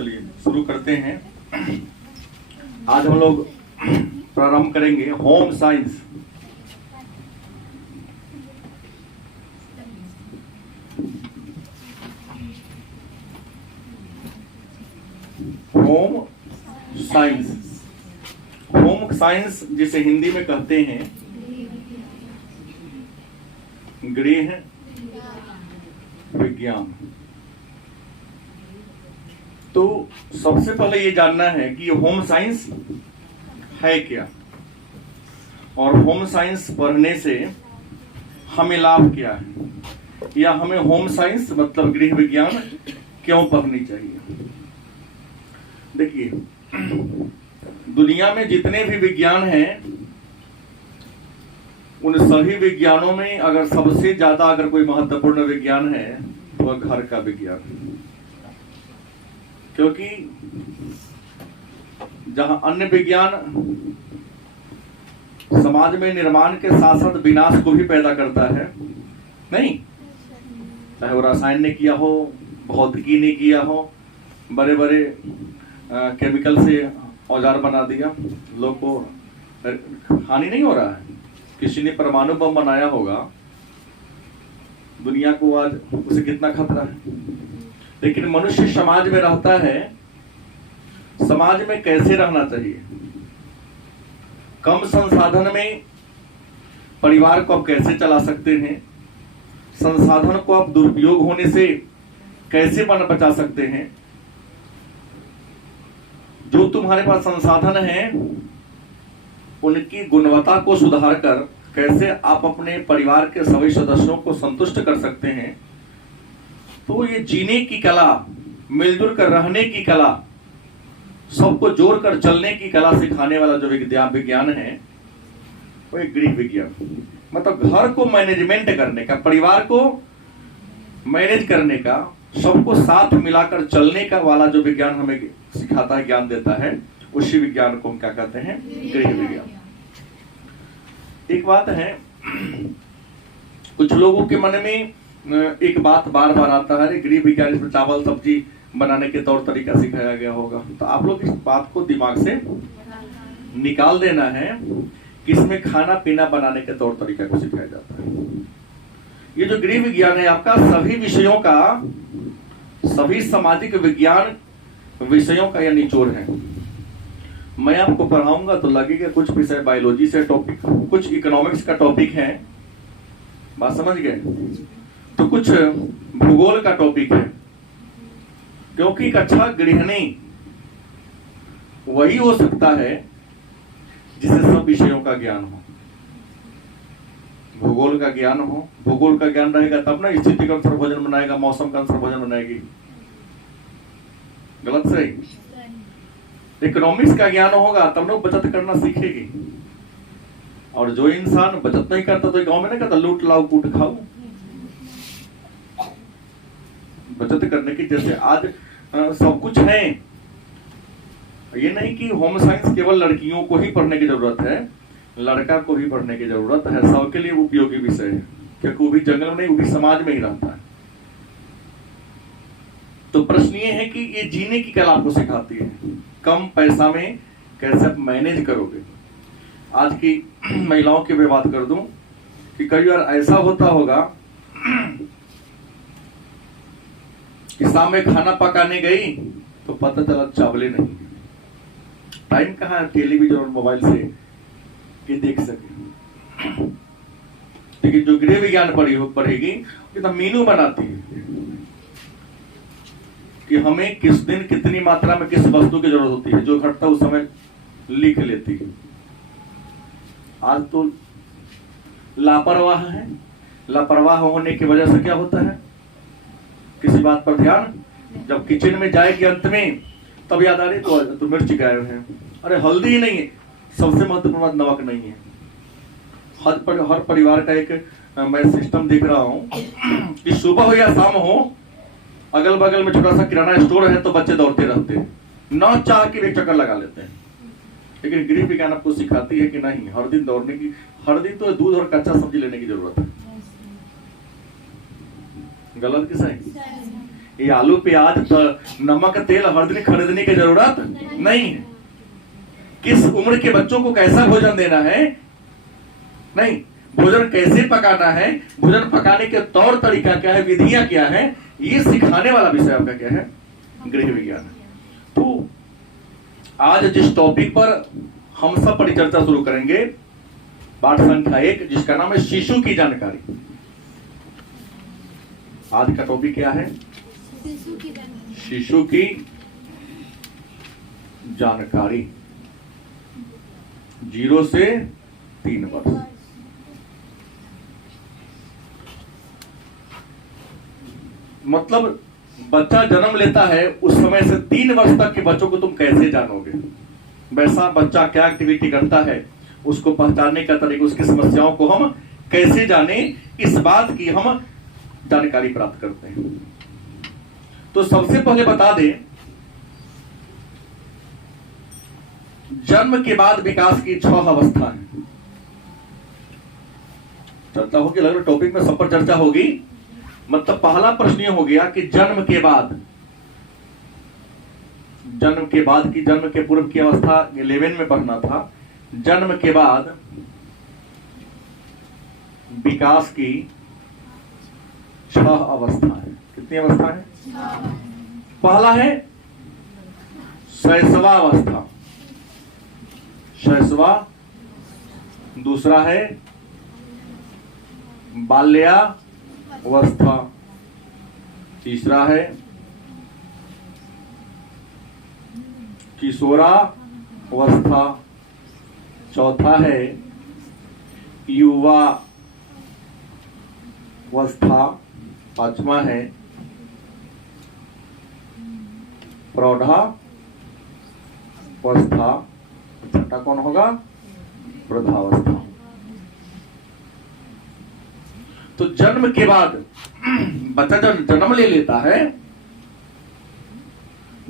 चलिए शुरू करते हैं। आज हम लोग प्रारंभ करेंगे home science. Home science, home science जिसे हिंदी में कहते हैं गृह विज्ञान। तो सबसे पहले ये जानना है कि ये होम साइंस है क्या, और होम साइंस पढ़ने से हमें लाभ क्या है, या हमें होम साइंस मतलब गृह विज्ञान क्यों पढ़नी चाहिए। देखिए, दुनिया में जितने भी विज्ञान हैं उन सभी विज्ञानों में अगर सबसे ज्यादा अगर कोई महत्वपूर्ण विज्ञान है तो वह घर का विज्ञान है। क्योंकि जहां अन्य विज्ञान समाज में निर्माण के साथ साथ विनाश को भी पैदा करता है, नहीं, चाहे वो रसायन ने किया हो, भौतिकी ने किया हो, बड़े बड़े केमिकल से औजार बना दिया, लोग को हानि नहीं हो रहा है। किसी ने परमाणु बम बनाया होगा, दुनिया को आज उसे कितना खतरा है। लेकिन मनुष्य समाज में रहता है, समाज में कैसे रहना चाहिए, कम संसाधन में परिवार को आप कैसे चला सकते हैं, संसाधन को आप दुरुपयोग होने से कैसे बचा सकते हैं, जो तुम्हारे पास संसाधन है उनकी गुणवत्ता को सुधार कर कैसे आप अपने परिवार के सभी सदस्यों को संतुष्ट कर सकते हैं। तो ये जीने की कला, मिलजुल कर रहने की कला, सबको जोड़कर चलने की कला सिखाने वाला जो विज्ञान है वो एक गृह विज्ञान, मतलब घर को मैनेजमेंट करने का, परिवार को मैनेज करने का, सबको साथ मिलाकर चलने का वाला जो विज्ञान हमें सिखाता है, ज्ञान देता है, उसी विज्ञान को हम क्या कहते हैं, गृह विज्ञान। एक बात है, कुछ लोगों के मन में एक बात बार बार आता है, गृह विज्ञान इसमें चावल सब्जी बनाने के तौर तरीका सिखाया गया होगा। तो आप लोग इस बात को दिमाग से निकाल देना है कि इसमें खाना पीना बनाने के तौर तरीका को सिखाया जाता है। ये जो गृह विज्ञान है आपका सभी विषयों का, सभी सामाजिक विज्ञान विषयों का यह निचोड़ है। मैं आपको पढ़ाऊंगा तो लगेगा कुछ विषय बायोलॉजी से टॉपिक, कुछ इकोनॉमिक्स का टॉपिक है, बात समझ गए, तो कुछ भूगोल का टॉपिक है। क्योंकि एक अच्छा गृहिणी वही हो सकता है जिसे सब विषयों का ज्ञान हो, भूगोल का ज्ञान हो। भूगोल का ज्ञान रहेगा तब ना स्थिति का अनुसार भोजन बनाएगा, मौसम का अनुसार भोजन बनाएगी, गलत सही। इकोनॉमिक्स का ज्ञान होगा तब ना बचत करना सीखेगी। और जो इंसान बचत नहीं करता तो गांव में नहीं कहता लूट लाओ कूट खाओ। बचत करने की, जैसे आज सब कुछ है, ये नहीं कि होम साइंस केवल लड़कियों को ही पढ़ने की जरूरत है, लड़का को भी पढ़ने की जरूरत है, सबके लिए उपयोगी विषय है। क्योंकि वो भी जंगल में नहीं, वो भी समाज में ही रहता है। तो प्रश्न ये है कि ये जीने की कला आपको सिखाती है, कम पैसा में कैसे आप मैनेज करोगे। आज की महिलाओं की मैं बात कर दूं कि कई बार ऐसा होता होगा कि शाम में खाना पकाने गई तो पता चला चावले नहीं, टाइम कहाँ है टेलीविजन और मोबाइल से कि देख सके। लेकिन जो गृह विज्ञान पढ़ेगी तो मेनू बनाती है कि हमें किस दिन कितनी मात्रा में किस वस्तु की जरूरत होती है, जो घटता उस समय लिख लेती है। आज तो लापरवाह है, लापरवाह होने की वजह से क्या होता है, किसी बात पर ध्यान, जब किचन में जाएगी अंत में तब याद आ रही तो मिर्च गायब है, अरे हल्दी ही नहीं है, सबसे महत्वपूर्ण बात नमक नहीं है। हर परिवार का एक मैं सिस्टम देख रहा हूं कि सुबह हो या शाम हो, अगल बगल में छोटा सा किराना स्टोर है तो बच्चे दौड़ते रहते हैं, न चाह के एक चक्कर लगा लेते हैं। लेकिन गृह विज्ञान आपको सिखाती है कि नहीं, हर दिन दौड़ने की, हर दिन तो दूध और कच्चा सब्जी लेने की जरूरत है। गलत कि सही? ये आलू प्याज नमक तेल हर दिन खरीदने की जरूरत नहीं है। किस उम्र के बच्चों को कैसा भोजन देना है, नहीं, भोजन कैसे पकाना है, भोजन पकाने के तौर तरीका क्या है, विधियां क्या है, ये सिखाने वाला विषय आपका क्या है, गृह विज्ञान। तो आज जिस टॉपिक पर हम सब परिचर्चा शुरू करेंगे, पाठ संख्या 1, जिसका नाम है शिशु की जानकारी। आज का टॉपिक क्या है, शिशु की जानकारी, 0 से 3 वर्ष। मतलब बच्चा जन्म लेता है उस समय से 3 वर्ष तक के बच्चों को तुम कैसे जानोगे, वैसा बच्चा क्या एक्टिविटी करता है, उसको पहचानने का तरीका, उसकी समस्याओं को हम कैसे जाने, इस बात की हम जानकारी प्राप्त करते हैं। तो सबसे पहले बता दें, जन्म के बाद विकास की 6 अवस्था है। चर्चा होगी, लग रहा टॉपिक में सब पर चर्चा होगी। मतलब पहला प्रश्न यह हो गया कि जन्म के बाद की, जन्म के पूर्व की अवस्था 11 में पढ़ना था। जन्म के बाद विकास की 6 अवस्था है। कितनी अवस्था है? पहला है शैशवावस्था, शैशवा। दूसरा है बाल्यावस्था। तीसरा है किशोरावस्था। चौथा है युवावस्था। पांचवा है प्रौढ़ावस्था। छठा कौन होगा? वृद्धावस्था। तो जन्म के बाद बच्चा जब जन्म ले लेता है,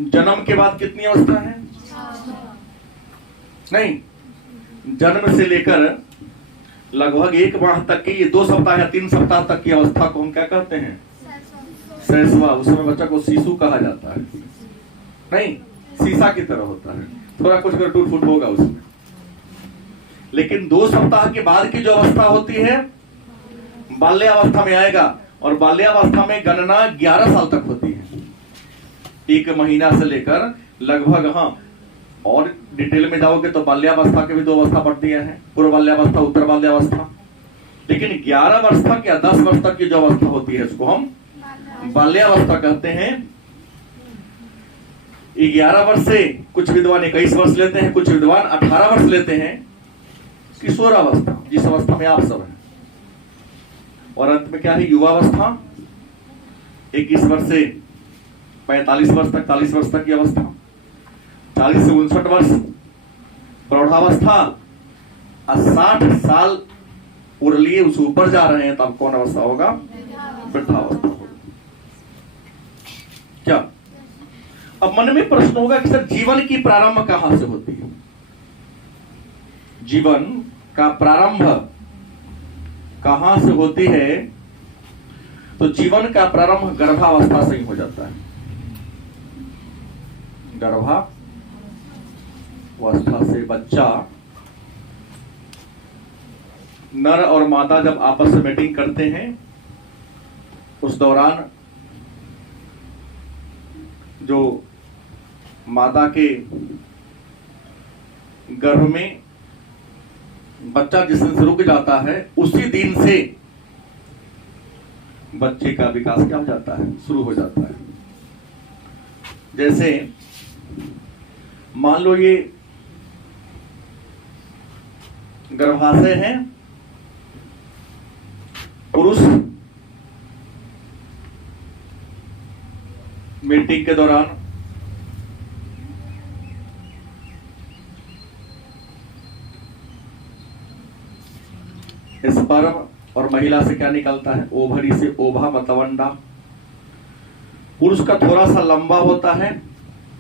जन्म के बाद कितनी अवस्था है? नहीं, जन्म से लेकर लगभग 1 माह तक की, 2 सप्ताह या 3 सप्ताह तक की अवस्था को हम क्या कहते हैं? शैशवा। उसमें बच्चा को शिशु कहा जाता है। नहीं, शीशा की तरह होता है, थोड़ा कुछ टूट फूट होगा उसमें। लेकिन 2 सप्ताह के बाद की जो अवस्था होती है, बाल्यावस्था में आएगा। और बाल्यावस्था में गणना 11 साल तक होती है, 1 महीना से लेकर लगभग, हाँ, और डिटेल में जाओगे तो बाल्यावस्था के भी 2 अवस्था पड़ती है, पूर्व बाल्यावस्था, उत्तर बाल्यावस्था। लेकिन 11 वर्ष तक या 10 वर्ष तक की जो अवस्था होती है उसको हम बाल्यावस्था कहते हैं। 11 वर्ष से कुछ विद्वान 21 वर्ष लेते हैं, कुछ विद्वान 18 वर्ष लेते हैं किशोरावस्था, जिस अवस्था में आप सब हैं। और अंत में क्या है? युवावस्था, 21 वर्ष से 45 वर्ष तक, 40 वर्ष तक की अवस्था। 40 से 59 वर्ष प्रौढ़ावस्था। और 60 साल उर्लिए उस ऊपर जा रहे हैं तब कौन अवस्था होगा? वृद्धावस्था होगा। क्या अब मन में प्रश्न होगा कि सर जीवन की प्रारंभ कहां से होती है? जीवन का प्रारंभ कहां से होती है? तो जीवन का प्रारंभ गर्भावस्था से ही हो जाता है। गर्भावस्था से बच्चा, नर और मादा जब आपस में मीटिंग करते हैं, उस दौरान जो मादा के गर्भ में बच्चा जिस दिन से रुक जाता है, उसी दिन से बच्चे का विकास क्या हो जाता है? शुरू हो जाता है। जैसे मान लो ये गर्भाशय है, पुरुष मीटिंग के दौरान स्पर्म, और महिला से क्या निकलता है? ओवरी से ओभा मतलब अंडा। पुरुष का थोड़ा सा लंबा होता है,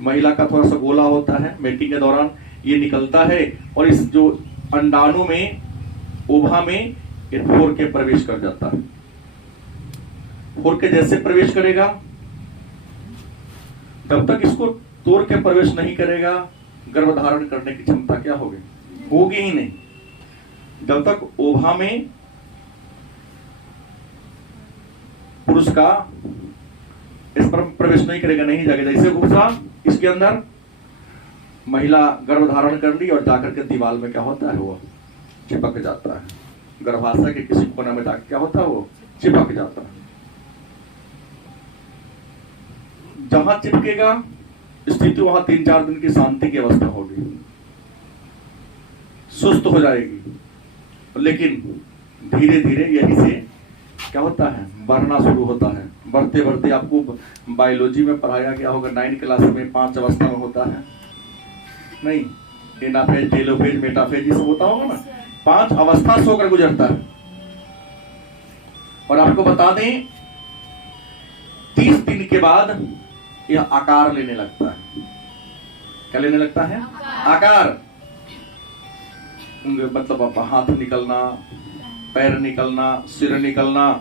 महिला का थोड़ा सा गोला होता है। मीटिंग के दौरान ये निकलता है और इस जो अंडाणु में, ओभा में, ये फोर के प्रवेश कर जाता है। फोर के जैसे प्रवेश करेगा जब तक इसको तोड़ के प्रवेश नहीं करेगा, गर्भ धारण करने की क्षमता क्या होगी? होगी ही नहीं। जब तक ओभा में पुरुष का स्पर्म प्रवेश नहीं करेगा, नहीं जाएगा। जैसे घुसा इसके अंदर, महिला गर्भ धारण कर ली और जाकर के दीवार में क्या होता है, वो चिपक जाता है। गर्भाशय के किसी कोना में जाकर क्या होता है, वो चिपक जाता है। जहां चिपकेगा स्थिति वहां 3-4 दिन की शांति की अवस्था होगी, सुस्त हो जाएगी, लेकिन धीरे धीरे यही से क्या होता है, बढ़ना शुरू होता है। बढ़ते बढ़ते आपको बायोलॉजी में पढ़ाया गया होगा, 9 क्लास में 5 अवस्था में होता है, नहीं, एनाफेज, टेलोफेज, मेटाफेज, ये सब होता होगा ना। 5 अवस्था से होकर गुजरता है। और आपको बता दें 30 दिन के बाद यह आकार लेने लगता है। क्या लेने लगता है? आकार। मतलब हाथ निकलना, पैर निकलना, सिर निकलना,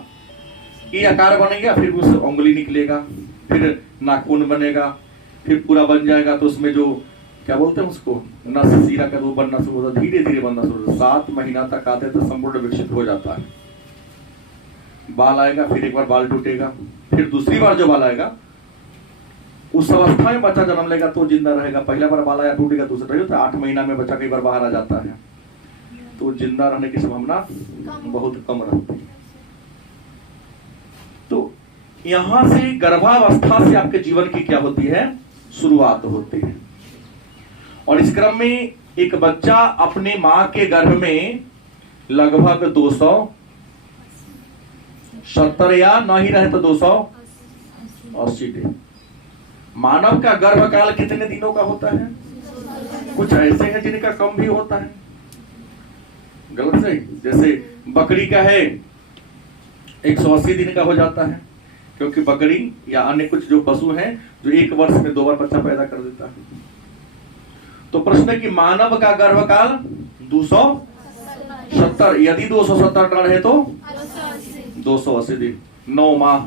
ये आकार बनेगा। फिर उस उंगली निकलेगा, फिर नाखून बनेगा, फिर पूरा बन जाएगा। तो उसमें जो क्या बोलते हैं उसको, नस सीरा का वो बनना शुरू होता है, धीरे धीरे बनना शुरू होता है। 7 महीना तक आते तो संपूर्ण विकसित हो जाता है। बाल आएगा, फिर एक बार बाल टूटेगा, फिर दूसरी बार जो बाल आएगा, उस अवस्था में बच्चा जन्म लेगा तो जिंदा रहेगा। पहला बार बाल आया, टूटेगा, दूसरा रहेगा। तो 8 महीना में बच्चा कई बार बाहर आ जाता है, तो जिंदा रहने की संभावना बहुत कम रहती है। तो यहां से गर्भावस्था से आपके जीवन की क्या होती है, शुरुआत होती है। और इस क्रम में एक बच्चा अपने मां के गर्भ में लगभग 270 या नहीं रहे तो 280 दिन। मानव का गर्भकाल कितने दिनों का होता है? कुछ ऐसे हैं जिनका कम भी होता है। गलत सही? जैसे बकरी का है 180 दिन का हो जाता है, क्योंकि बकरी या अन्य कुछ जो पशु हैं जो 1 वर्ष में 2 बार बच्चा पैदा कर देता है। तो प्रश्न है कि मानव का गर्भकाल 270, यदि 270 रहे तो 280 दिन, 9 माह।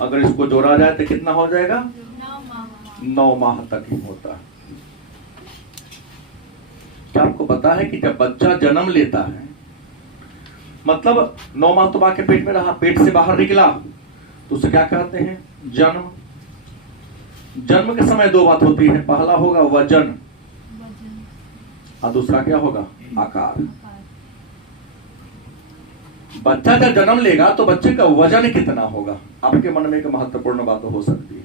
अगर इसको जोड़ा जाए तो कितना हो जाएगा? 9 माह तक ही होता है। क्या आपको पता है कि जब बच्चा जन्म लेता है, मतलब 9 माह तो मां के पेट में रहा, पेट से बाहर निकला, तो उसे क्या कहते हैं? जन्म। जन्म के समय 2 बात होती है, पहला होगा वजन और दूसरा क्या होगा? आकार। बच्चा जब जन्म लेगा तो बच्चे का वजन कितना होगा? आपके मन में एक महत्वपूर्ण बात हो सकती है।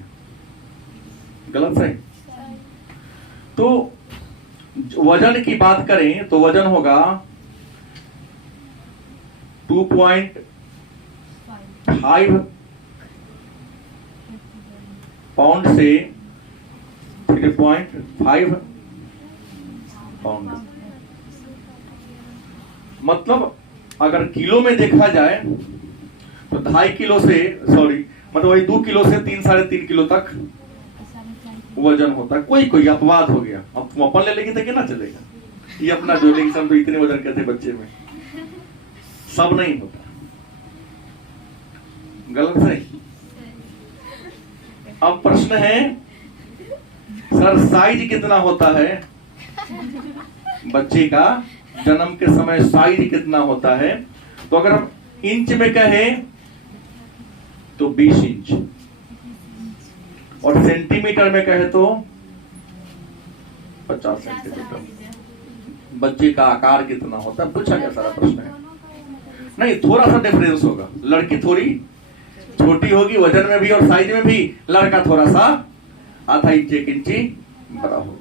गलत सही? तो वजन की बात करें तो वजन होगा 2.5 पाउंड से 3.5 पाउंड। मतलब अगर किलो में देखा जाए तो 2.5 किलो से, सॉरी, मतलब वही 2 किलो से 3-3.5 किलो तक वजन होता है। कोई कोई अपवाद हो गया, अब तुम अपन ले लेगी तो क्या ना चलेगा, ये अपना जो लेगी सब तो इतने वजन के थे बच्चे में, सब नहीं होता। गलत सही? अब प्रश्न है सर साइज कितना होता है बच्चे का? जन्म के समय साइज कितना होता है? तो अगर हम इंच में कहें तो 20 इंच, और सेंटीमीटर में कहे तो 50 सेंटीमीटर। बच्चे का आकार कितना होता है पूछा गया, सारा प्रश्न है। नहीं, थोड़ा सा डिफरेंस होगा। लड़की थोड़ी छोटी होगी वजन में भी और साइज में भी, लड़का थोड़ा सा आधा इंच 1 इंची बड़ा होगा।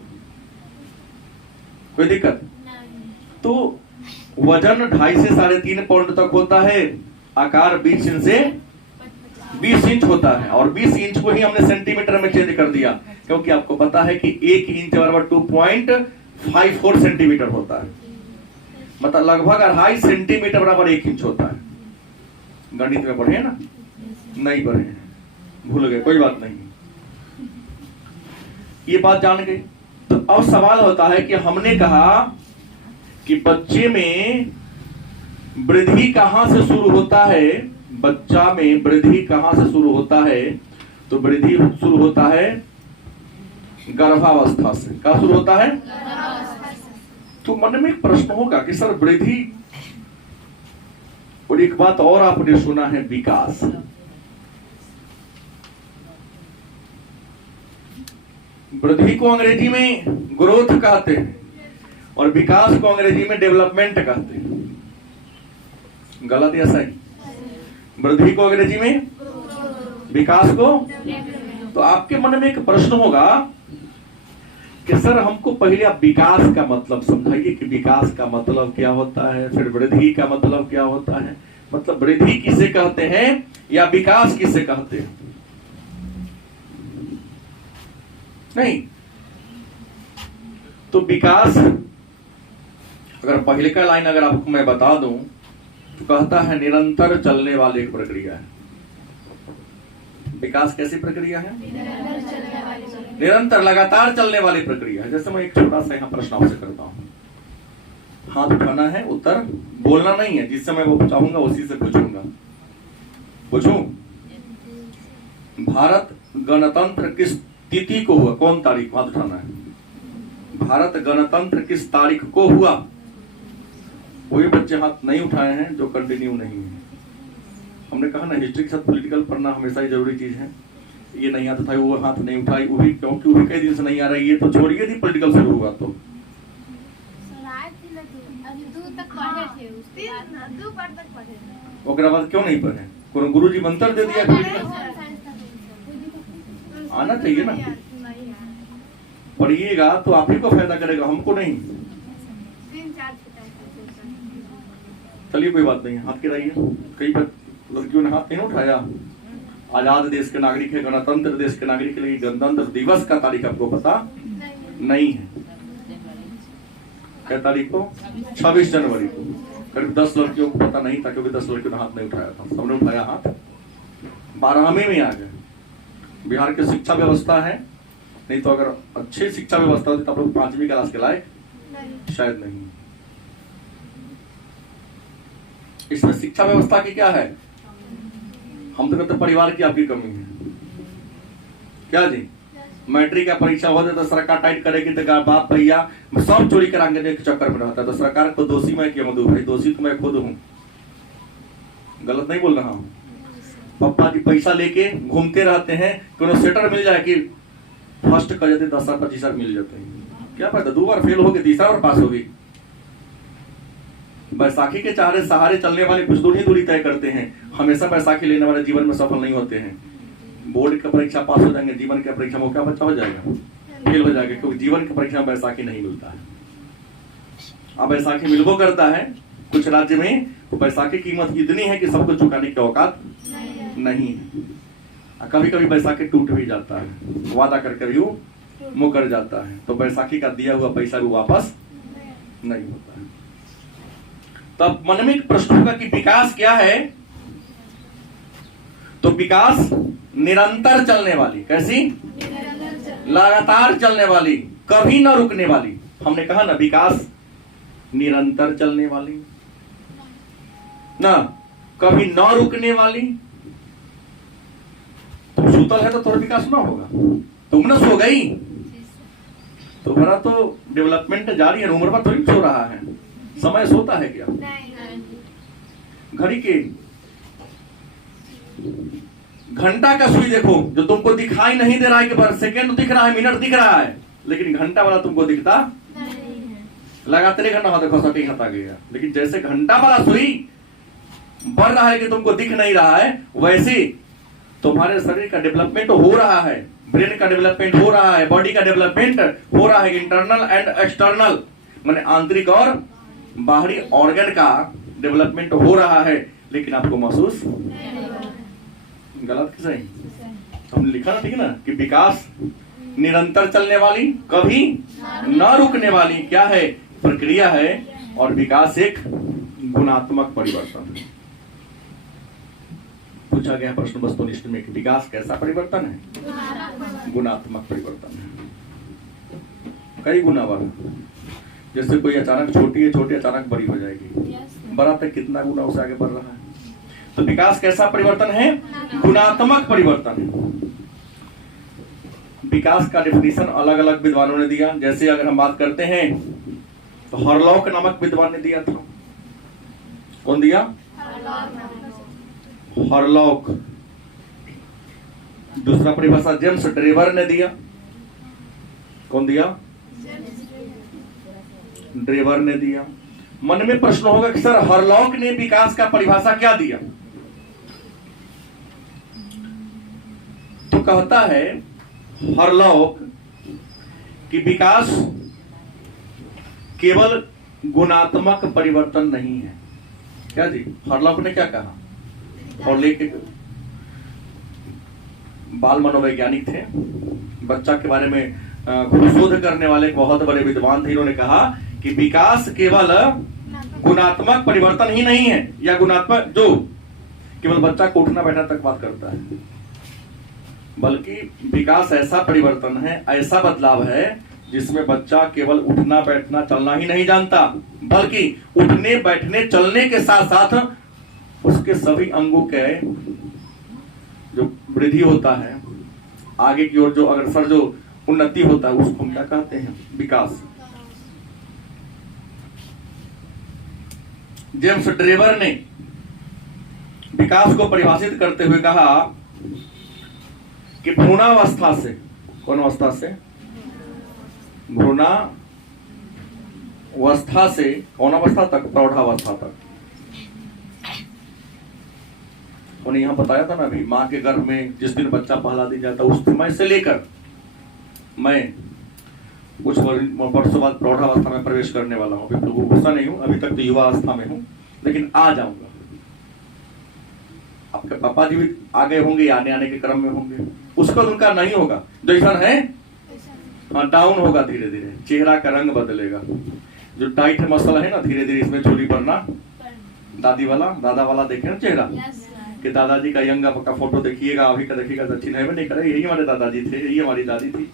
कोई दिक्कत? तो वजन 2.5 से 3.5 पाउंड तक होता है, आकार 20 इंच से 20 इंच होता है। और 20 इंच को ही हमने सेंटीमीटर में चेंज कर दिया, क्योंकि आपको पता है कि 1 इंच बराबर 2.54 सेंटीमीटर होता है। मतलब लगभग 2.5 सेंटीमीटर बराबर 1 इंच होता है। गणित में पढ़े ना? नहीं पढ़े, भूल गए, कोई बात नहीं, ये बात जान गई। तो अब सवाल होता है कि हमने कहा कि बच्चे में वृद्धि कहां से शुरू होता है? बच्चा में वृद्धि कहां से शुरू होता है? तो वृद्धि शुरू होता है गर्भावस्था से। क्या शुरू होता है? तो मन में एक प्रश्न होगा कि सर वृद्धि, और एक बात और आपने सुना है, विकास। वृद्धि को अंग्रेजी में ग्रोथ कहते हैं और विकास को अंग्रेजी में डेवलपमेंट कहते हैं। गलत या सही? वृद्धि को अंग्रेजी में, विकास को। तो आपके मन में एक प्रश्न होगा कि सर हमको पहले आप विकास का मतलब समझाइए कि विकास का मतलब क्या होता है, फिर वृद्धि का मतलब क्या होता है। मतलब वृद्धि किसे कहते हैं या विकास किसे कहते हैं? नहीं तो विकास, अगर पहले का लाइन अगर आपको मैं बता दूं तो कहता है निरंतर चलने वाली एक प्रक्रिया है। विकास कैसी प्रक्रिया है? निरंतर लगातार चलने वाली प्रक्रिया है। जैसे मैं एक छोटा सा यहाँ प्रश्न आपसे करता हूँ, हाथ उठाना है, उत्तर बोलना नहीं है, जिससे मैं वो चाहूंगा उसी से पूछूंगा। पूछूं? भारत गणतंत्र किस तिथि को हुआ? कौन तारीख? हाथ उठाना है। भारत गणतंत्र किस तारीख को हुआ? वही बच्चे हाथ नहीं उठाए हैं जो कंटिन्यू नहीं है। हमने कहा ना, हिस्ट्री के साथ पॉलिटिकल पढ़ना हमेशा ही जरूरी चीज है। ये नहीं हाथ उठाई, वो हाथ नहीं उठाई, वो भी क्योंकि वो भी कई दिन से नहीं आ रही है, तो छोड़िए थी पॉलिटिकल शुरू हुआ तो। ओकरा बाद क्यों नहीं पढ़े? कोई गुरु जी मंत्र दे दिया? आना चाहिए ना, पढ़िएगा तो आप ही को फायदा करेगा, हमको नहीं। चलिए कोई बात नहीं, हाथ गिराइए। कई लड़कियों ने हाथ नहीं उठाया। आजाद देश के नागरिक है, गणतंत्र देश के नागरिक है, लेकिन गणतंत्र दिवस का तारीख आपको पता नहीं है। क्या तारीख को? 26 जनवरी को। करीब 10 लड़कियों को पता नहीं था, क्योंकि 10 लड़कियों ने हाथ नहीं उठाया था। सबने उठाया हाथ, 12वीं में आ गए। बिहार की शिक्षा व्यवस्था है, नहीं तो अगर अच्छी शिक्षा व्यवस्था होती तो आप लोग 5वीं क्लास के लायक शायद नहीं। इसमें शिक्षा व्यवस्था की क्या है? हम तो कहते परिवार की आपकी कमी है। क्या जी? मैट्रिक का परीक्षा होते तो सरकार टाइट करेगी, तो बाप भैया सब चोरी कराने के चक्कर में रहता है, तो सरकार को दोषी मैं क्यों दूं? भाई दोषी तो मैं खुद हूं। गलत नहीं बोल रहा हूं। पापा जी पैसा लेके घूमते रहते हैं कि उन्हें सेटर मिल जाए कि फर्स्ट कर जाते, 10-25 मिल जाते हैं। क्या पता 2 बार फेल हो गए, 3रा बार पास होगी। बैसाखी के सहारे चलने वाले कुछ दूर ही दूरी तय करते हैं। हमेशा बैसाखी लेने वाले जीवन में सफल नहीं होते हैं। बोर्ड की परीक्षा पास हो जाएंगे, जीवन की परीक्षा में क्या बच्चा हो जाएगा? फेल हो जाएगा, क्योंकि जीवन की परीक्षा में बैसाखी नहीं मिलता है। अब बैसाखी मिलबो करता है कुछ राज्य में, तो बैसाखी की कीमत इतनी है कि सबको चुकाने की औकात नहीं है। कभी कभी बैसाखी टूट भी जाता है, वादा करके भी वो मुकर जाता है, तो बैसाखी का दिया हुआ पैसा भी वापस नहीं होता है। तब मन में एक प्रश्न होगा कि विकास क्या है? तो विकास निरंतर चलने वाली, कैसी? लगातार चलने वाली, कभी न रुकने वाली। हमने कहा ना, विकास निरंतर चलने वाली, ना कभी न रुकने वाली। तुम सुतल है तो थोड़ा विकास ना होगा। तुम न सो गई, तुम्हारा तो डेवलपमेंट जारी है। उम्र पर थोड़ी सो रहा है, समय सोता है क्या? घड़ी के घंटा का सुई देखो, जो तुमको दिखाई नहीं दे रहा है कि सेकंड दिख रहा है, मिनट दिख रहा है, लेकिन घंटा वाला तुमको दिखता लगातार घंटा देखो सटी हटा गया। लेकिन जैसे घंटा वाला सुई बढ़ रहा है कि तुमको दिख नहीं रहा है, वैसे तुम्हारे शरीर का डेवलपमेंट हो रहा है, ब्रेन का डेवलपमेंट हो रहा है, बॉडी का डेवलपमेंट हो रहा है, इंटरनल एंड एक्सटर्नल, माने आंतरिक और बाहरी ऑर्गन का डेवलपमेंट हो रहा है, लेकिन आपको महसूस गलत सही? हमने लिखा ना, ठीक है ना, कि विकास निरंतर चलने वाली, कभी न रुकने वाली क्या है? प्रक्रिया है। और विकास एक गुणात्मक परिवर्तन है। पूछा गया प्रश्न वस्तुनिष्ठ में कि विकास कैसा परिवर्तन है? गुणात्मक परिवर्तन है। कई गुना वाला, जैसे कोई अचानक छोटी है, छोटी अचानक बड़ी हो जाएगी, बड़ा तक कितना गुना उसे आगे बढ़ रहा है। तो विकास कैसा परिवर्तन है? गुणात्मक परिवर्तन है। विकास का डिफिनीशन अलग अलग विद्वानों ने दिया। जैसे अगर हम बात करते हैं तो हरलॉक नामक विद्वान ने दिया था। कौन दिया? हरलॉक। दूसरा परिभाषा जेम्स ड्रेवर ने दिया। कौन दिया? ड्रेवर ने दिया। मन में प्रश्न होगा कि सर हरलॉक ने विकास का परिभाषा क्या दिया? तो कहता है हरलॉक कि विकास केवल गुणात्मक परिवर्तन नहीं है। क्या जी? हरलॉक ने क्या कहा? हॉर्लिक बाल मनोवैज्ञानिक थे, बच्चा के बारे में शोध करने वाले बहुत बड़े विद्वान थे। इन्होंने कहा कि विकास केवल गुणात्मक परिवर्तन ही नहीं है, या गुणात्मक जो केवल बच्चा को उठना बैठना तक बात करता है, बल्कि विकास ऐसा परिवर्तन है, ऐसा बदलाव है जिसमें बच्चा केवल उठना बैठना चलना ही नहीं जानता, बल्कि उठने बैठने चलने के साथ साथ उसके सभी अंगों के जो वृद्धि होता है, आगे की ओर जो अग्रसर जो उन्नति होता है, उसको हम क्या कहते हैं? विकास। जेम्स ड्रेवर ने विकास को परिभाषित करते हुए कहा कि भ्रूणावस्था से, कौन अवस्था से? भ्रूणावस्था से कौन अवस्था तक? प्रौढ़ावस्था तक। उन्हें यहां बताया था ना अभी, मां के गर्भ में जिस दिन बच्चा पहला दी जाता उस समय से लेकर मैं कुछ वर्षों बाद प्रौढ़ावस्था में प्रवेश करने वाला हूं। अभी तो गुस्सा नहीं हूं, अभी तक तो युवा अवस्था में हूं, लेकिन आ जाऊंगा। आपके पापा जी भी आगे होंगे, आने आने के क्रम में होंगे। उसका उनका नहीं होगा, जैसा है डाउन होगा, धीरे धीरे चेहरा का रंग बदलेगा। जो टाइट मसल है ना, धीरे धीरे इसमें चोली पड़ना। दादी वाला, दादा वाला देखे ना चेहरा, कि दादाजी का यंग का फोटो देखिएगा, अभी का देखिएगा, दक्षिण है नहीं करे, यही हमारे दादाजी थे, यही हमारी दादी थी।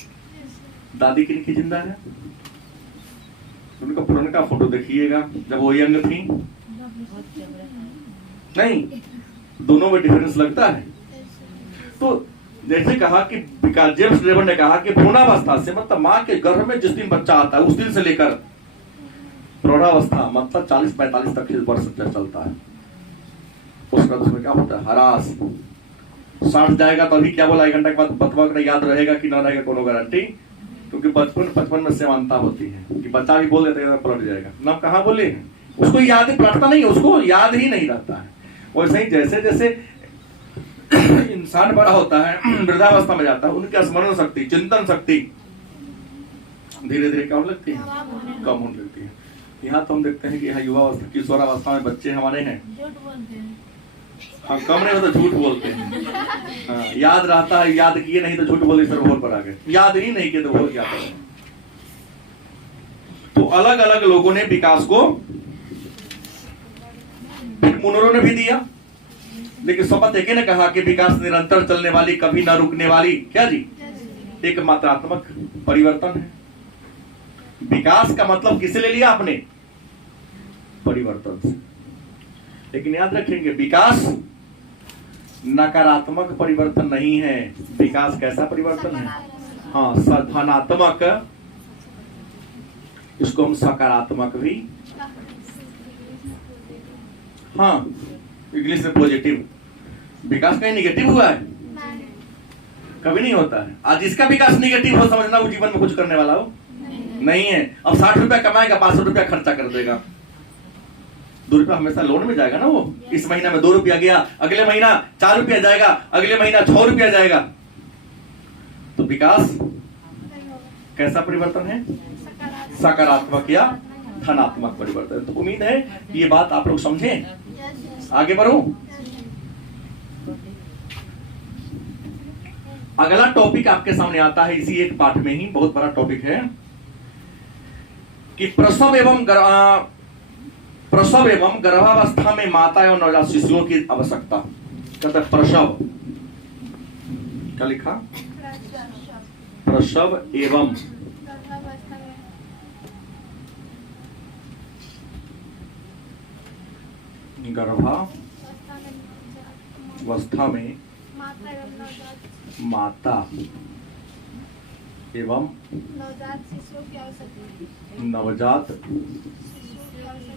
दादी किनकी जिंदा है? उनका पुराना फोटो देखिएगा जब वो यंग थी। नहीं, दोनों में डिफरेंस लगता है। तो जैसे कहा कि जेम्स ड्रेवर ने कहा कि भ्रूणावस्था से मतलब मां के गर्भ में जिस दिन बच्चा आता है उस दिन से लेकर प्रौढ़ावस्था मतलब 40-45 तक वर्ष चलता है। उसका उसमें क्या होता है? हरास। 60 जाएगा तो अभी क्या बोला, 1 घंटा के बाद बतवा याद रहेगा कि ना रहेगा, कोनो गारंटी? क्योंकि बचपन में समानता होती है कि बच्चा भी बोल देता है पलट जाएगा ना, कहाँ बोले हैं, उसको याद पलटता नहीं है, उसको याद ही नहीं रहता है। वैसे ही जैसे जैसे इंसान बड़ा होता है, वृद्धावस्था में जाता है, उनकी स्मरण शक्ति, चिंतन शक्ति धीरे धीरे क्या होने लगती है? कम होने लगती है। यहाँ तो हम देखते हैं कि यहाँ युवावस्था किशोरावस्था में बच्चे हमारे हैं, हाँ कम नहीं होता झूठ बोलते हैं। हाँ, याद रहता है, याद किए नहीं तो झूठ बोले सर वोट पर आ गए, याद ही नहीं किए तो वोट क्या करें। तो अलग अलग लोगों ने विकास को, मुनरो ने भी दिया, लेकिन शपथ एक ने कहा कि विकास निरंतर चलने वाली, कभी ना रुकने वाली, क्या जी, एक मात्रात्मक परिवर्तन है। विकास का मतलब किसे ले लिया आपने? परिवर्तन से। लेकिन याद रखेंगे विकास नकारात्मक परिवर्तन नहीं है। विकास कैसा परिवर्तन है? हाँ, धनात्मक, इसको हम सकारात्मक भी, हाँ इंग्लिश में पॉजिटिव। विकास कहीं निगेटिव हुआ है? कभी नहीं होता है। आज इसका विकास निगेटिव हो समझना वो जीवन में कुछ करने वाला हो नहीं है। अब 60 रुपया कमाएगा, 500 रुपया खर्चा कर देगा, 2 रुपया हमेशा लोन में जाएगा ना। वो इस महीना में 2 रुपया गया, अगले महीना 4 रुपया जाएगा, अगले महीना 6 रुपया जाएगा। तो विकास कैसा परिवर्तन है? सकारात्मक या धनात्मक परिवर्तन। तो उम्मीद है ये बात आप लोग समझे। आगे बढ़ो। अगला टॉपिक आपके सामने आता है इसी एक पाठ में ही, बहुत बड़ा टॉपिक है कि प्रसव एवं गर्भावस्था में माता एवं नवजात शिशुओं की आवश्यकता। कहते हैं प्रसव, क्या लिखा? प्रसव एवं गर्भावस्था में माता एवं नवजात शिशुओं की आवश्यकता नवजात शिशुओं की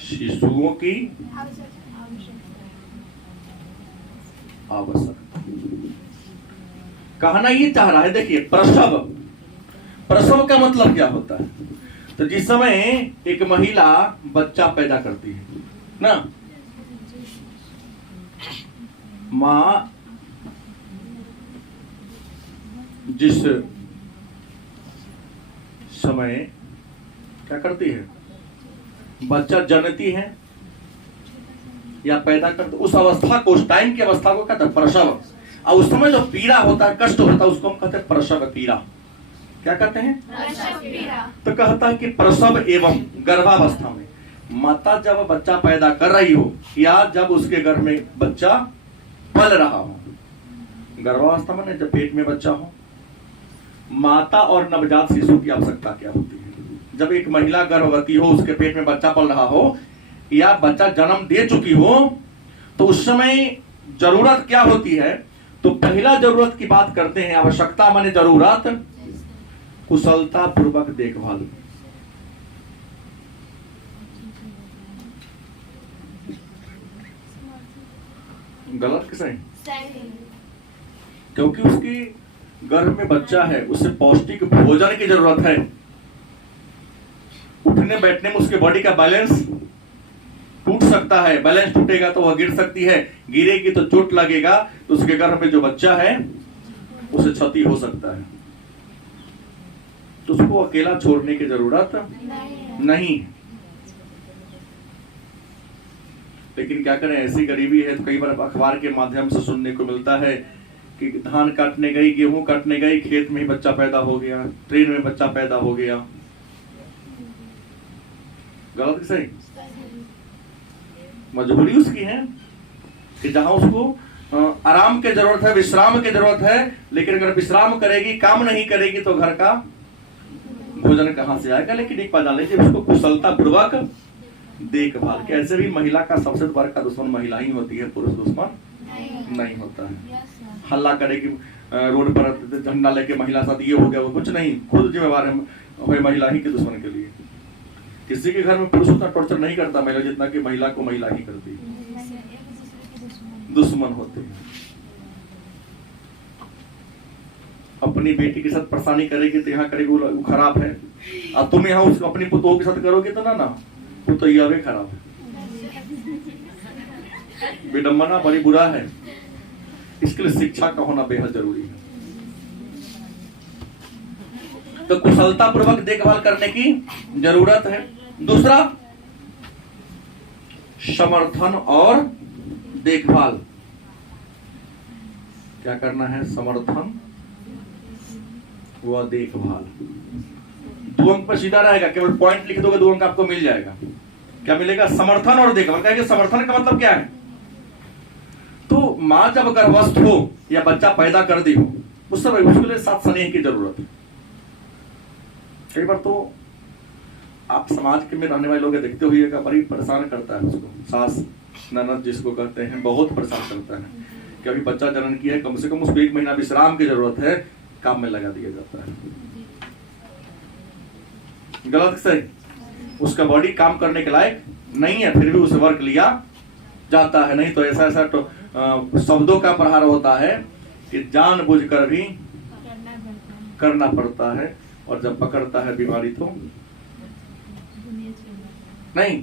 शिशुओं की आवश्यकता आवश्यकता। कहना ये चाह रहा है, देखिए प्रसव, प्रसव का मतलब क्या होता है? तो जिस समय एक महिला बच्चा पैदा करती है ना, माँ जिस समय क्या करती है, बच्चा जनती है या पैदा करते, उस अवस्था को, उस टाइम की अवस्था को कहते हैं प्रसव। और उस समय जो पीड़ा होता है, कष्ट होता है, उसको हम कहते हैं प्रसव पीड़ा। क्या कहते हैं? प्रसव पीड़ा। तो कहता है कि प्रसव एवं गर्भावस्था में, माता जब बच्चा पैदा कर रही हो या जब उसके गर्भ में बच्चा पल रहा हो, गर्भावस्था में जब पेट में बच्चा हो, माता और नवजात शिशु की आवश्यकता क्या होती है? जब एक महिला गर्भवती हो, उसके पेट में बच्चा पल रहा हो या बच्चा जन्म दे चुकी हो, तो उस समय जरूरत क्या होती है? तो पहला जरूरत की बात करते हैं, आवश्यकता माने जरूरत, कुशलता पूर्वक देखभाल। गलत कि सही? क्योंकि उसकी गर्भ में बच्चा है, उसे पौष्टिक भोजन की जरूरत है। उठने बैठने में उसके बॉडी का बैलेंस टूट सकता है, बैलेंस टूटेगा तो वह गिर सकती है, गिरेगी तो चोट लगेगा, तो उसके गर्भ में जो बच्चा है उसे क्षति हो सकता है। तो उसको अकेला छोड़ने की जरूरत नहीं। लेकिन क्या करें, ऐसी गरीबी है तो कई बार अखबार के माध्यम से सुनने को मिलता है कि धान काटने गई, गेहूं काटने गई, खेत में ही बच्चा पैदा हो गया, ट्रेन में बच्चा पैदा हो गया। गलत कि सही? मजबूरी उसकी है कि जहां उसको आराम की जरूरत है, विश्राम की जरूरत है, लेकिन अगर विश्राम करेगी, काम नहीं करेगी तो घर का भोजन कहां से आएगा? लेकिन एक बात जान लीजिए, उसको कुशलता पूर्वक देखभाल। कैसे भी महिला का सबसे बड़ा दुश्मन महिला ही होती है, पुरुष दुश्मन नहीं होता है। हल्ला करेगी रोड पर, झंडा लेके महिला साथ ये हो गया, वो कुछ नहीं, खुद जिम्मेवार है महिला ही के दुश्मन के लिए। किसी के घर में पुरुष उतना टॉर्चर नहीं करता महिला जितना कि महिला को महिला ही करती है, दुश्मन होते हैं। अपनी बेटी के साथ परेशानी करेगी तो यहाँ करेगी वो खराब है, और तुम यहाँ उसको अपनी पुतों के साथ करोगे तो ना वो तो यह भी खराब है। विडंबना बड़ी बुरा है, इसके लिए शिक्षा का होना बेहद जरूरी है। तो कुशलता पूर्वक देखभाल करने की जरूरत है। दूसरा, समर्थन और देखभाल। क्या करना है? समर्थन व देखभाल। 2 अंक पर सीधा रहेगा, केवल पॉइंट लिख दोगे 2 अंक आपको मिल जाएगा। क्या मिलेगा? समर्थन और देखभाल। कहेंगे समर्थन का मतलब क्या है? तो मां जब गर्भस्थ हो या बच्चा पैदा कर दी हो, उस समय उसके लिए साथ स्नेह की जरूरत है। कई बार तो आप समाज के में रहने वाले लोग देखते हुए बड़ी परेशान करता है उसको, सास ननद जिसको कहते हैं, बहुत परेशान करता है कि अभी बच्चा जन्म किया है, कम से कम उसको 1 महीना विश्राम की जरूरत है, काम में लगा दिया जाता है। गलत सही? उसका बॉडी काम करने के लायक नहीं है, फिर भी उसे वर्क लिया जाता है। नहीं तो ऐसा ऐसा तो शब्दों का प्रहार होता है कि जानबूझकर भी करना पड़ता है, और जब पकड़ता है बीमारी तो नहीं।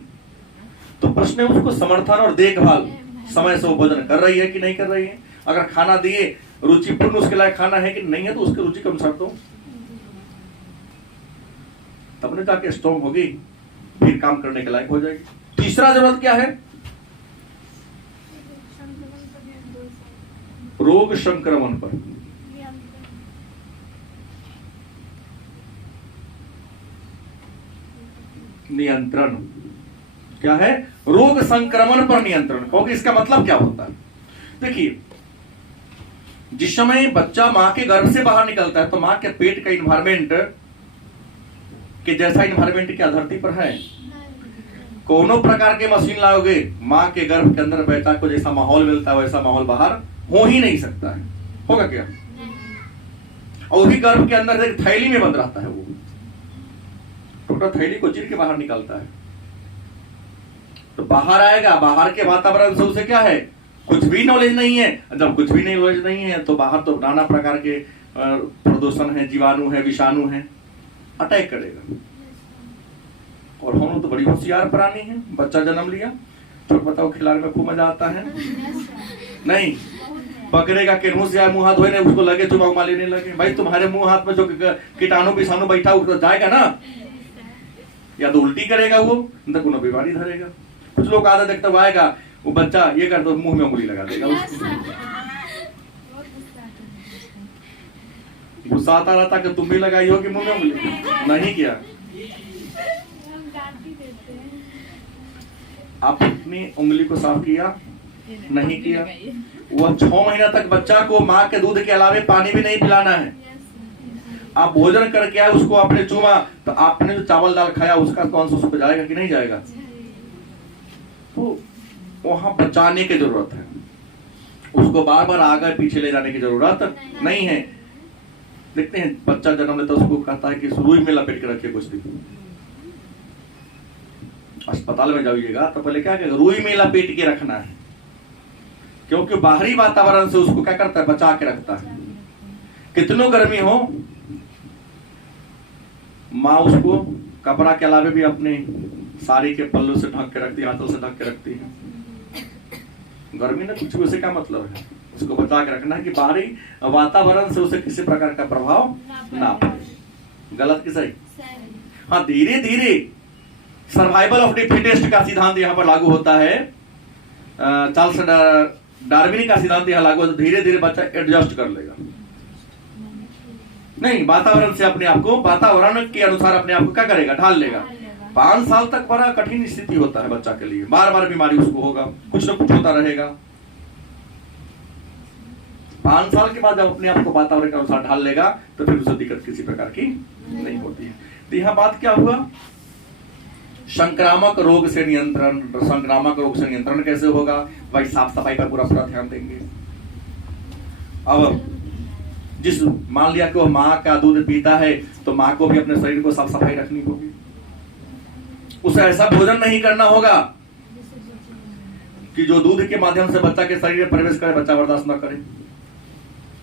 तो प्रश्न है उसको समर्थन और देखभाल, समय से वो भोजन कर रही है कि नहीं कर रही है? अगर खाना दिए, रुचिपूर्ण उसके लायक खाना है कि नहीं है, तो उसके रुचि के अनुसार तो तब ने जाके स्ट्रॉन्ग होगी, फिर काम करने के लायक हो जाएगी। तीसरा जरूरत क्या है? रोग संक्रमण पर नियंत्रण। क्या है? रोग संक्रमण पर नियंत्रण। क्योंकि इसका मतलब क्या होता है? देखिए, जिस समय बच्चा मां के गर्भ से बाहर निकलता है तो मां के पेट का इन्वायरमेंट के जैसा इन्वायरमेंट क्या धरती पर है? कोनो प्रकार के मशीन लाओगे, मां के गर्भ के अंदर बेटा को जैसा माहौल मिलता है वैसा माहौल बाहर हो ही नहीं सकता है। होगा क्या? और वही गर्भ के अंदर एक थैली में बंद रहता है। वो डॉक्टर थैली को चीर के बाहर निकालता है, तो बाहर आएगा, बाहर के वातावरण से उसे क्या है, कुछ भी नॉलेज नहीं है। जब कुछ भी नॉलेज नहीं है तो बाहर तो नाना प्रकार के प्रदूषण है, जीवाणु है, विषाणु है, अटैक करेगा। और हम लोग तो बड़ी होशियार प्राणी है। बच्चा जन्म लिया, तो बताओ खिलाने में खूब मजा आता है नहीं? पकड़ेगा केनहू से मुंह हाथ धोए, उसको लगे चुमा उमा लेने लगे। भाई तुम्हारे मुंह हाथ में जो कीटाणु विषाणु बैठा वो जाएगा ना, या तो उल्टी करेगा वो, न तो कोनो बीमारी धरेगा। कुछ लोग आधा देखते हुए आएगा, वो बच्चा ये कर दो, मुंह में उंगली लगा देगा उसको। गुस्सा आता रहता कि तुम भी लगाई हो कि मुंह में उंगली नहीं किया। आप अपनी उंगली को साफ किया नहीं किया। वह 6 महीना तक बच्चा को माँ के दूध के अलावे पानी भी नहीं पिलाना है। आप भोजन करके आए, उसको आपने चूमा, तो आपने जो चावल दाल खाया उसका कौन सा उसको जाएगा कि नहीं जाएगा? तो वहां बचाने की जरूरत है, उसको बार बार आगे पीछे ले जाने की जरूरत नहीं है। देखते हैं बच्चा जन्म लेता है, उसको कहता है कि रुई में लपेट के रखिए कुछ दिन। अस्पताल में जाइएगा तो पहले क्या करेगा, रुई में लपेट के रखना है, क्योंकि बाहरी वातावरण से उसको क्या करता है, बचा के रखता है। कितनो गर्मी हो, माँ उसको कपड़ा के अलावे भी अपने साड़ी के पल्लू से ढक के रखती है, आंचल से ढक के रखती है। गर्मी ने कुछ उसे क्या मतलब है, उसको बचा के रखना है कि बाहरी वातावरण से उसे किसी प्रकार का प्रभाव ना पड़े। गलत कि सही? हाँ, धीरे धीरे सर्वाइवल ऑफ द फिटेस्ट का सिद्धांत यहाँ पर लागू होता है। चार्ल्स डार्विन का सिद्धांत यहाँ लागू होता है। धीरे धीरे बच्चा एडजस्ट कर लेगा, नहीं वातावरण से अपने आप को, वातावरण के अनुसार अपने आप को क्या करेगा, ढाल लेगा। 5 साल तक बड़ा कठिन स्थिति होता है बच्चा के लिए, बार बार बीमारी उसको होगा, कुछ न कुछ होता रहेगा। 5 साल के बाद जब अपने आप को वातावरण के अनुसार ढाल लेगा तो फिर उसे दिक्कत किसी प्रकार की नहीं होती है। तो यहाँ बात क्या हुआ, संक्रामक रोग से नियंत्रण। संक्रामक रोग से नियंत्रण कैसे होगा भाई? साफ सफाई पर पूरा पूरा ध्यान देंगे। अब जिस मान लिया कि वो माँ का दूध पीता है तो माँ को भी अपने शरीर को साफ सफाई रखनी होगी। उसे ऐसा भोजन नहीं करना होगा कि जो दूध के माध्यम से बच्चा के शरीर में प्रवेश करे, बच्चा बर्दाश्त न करे।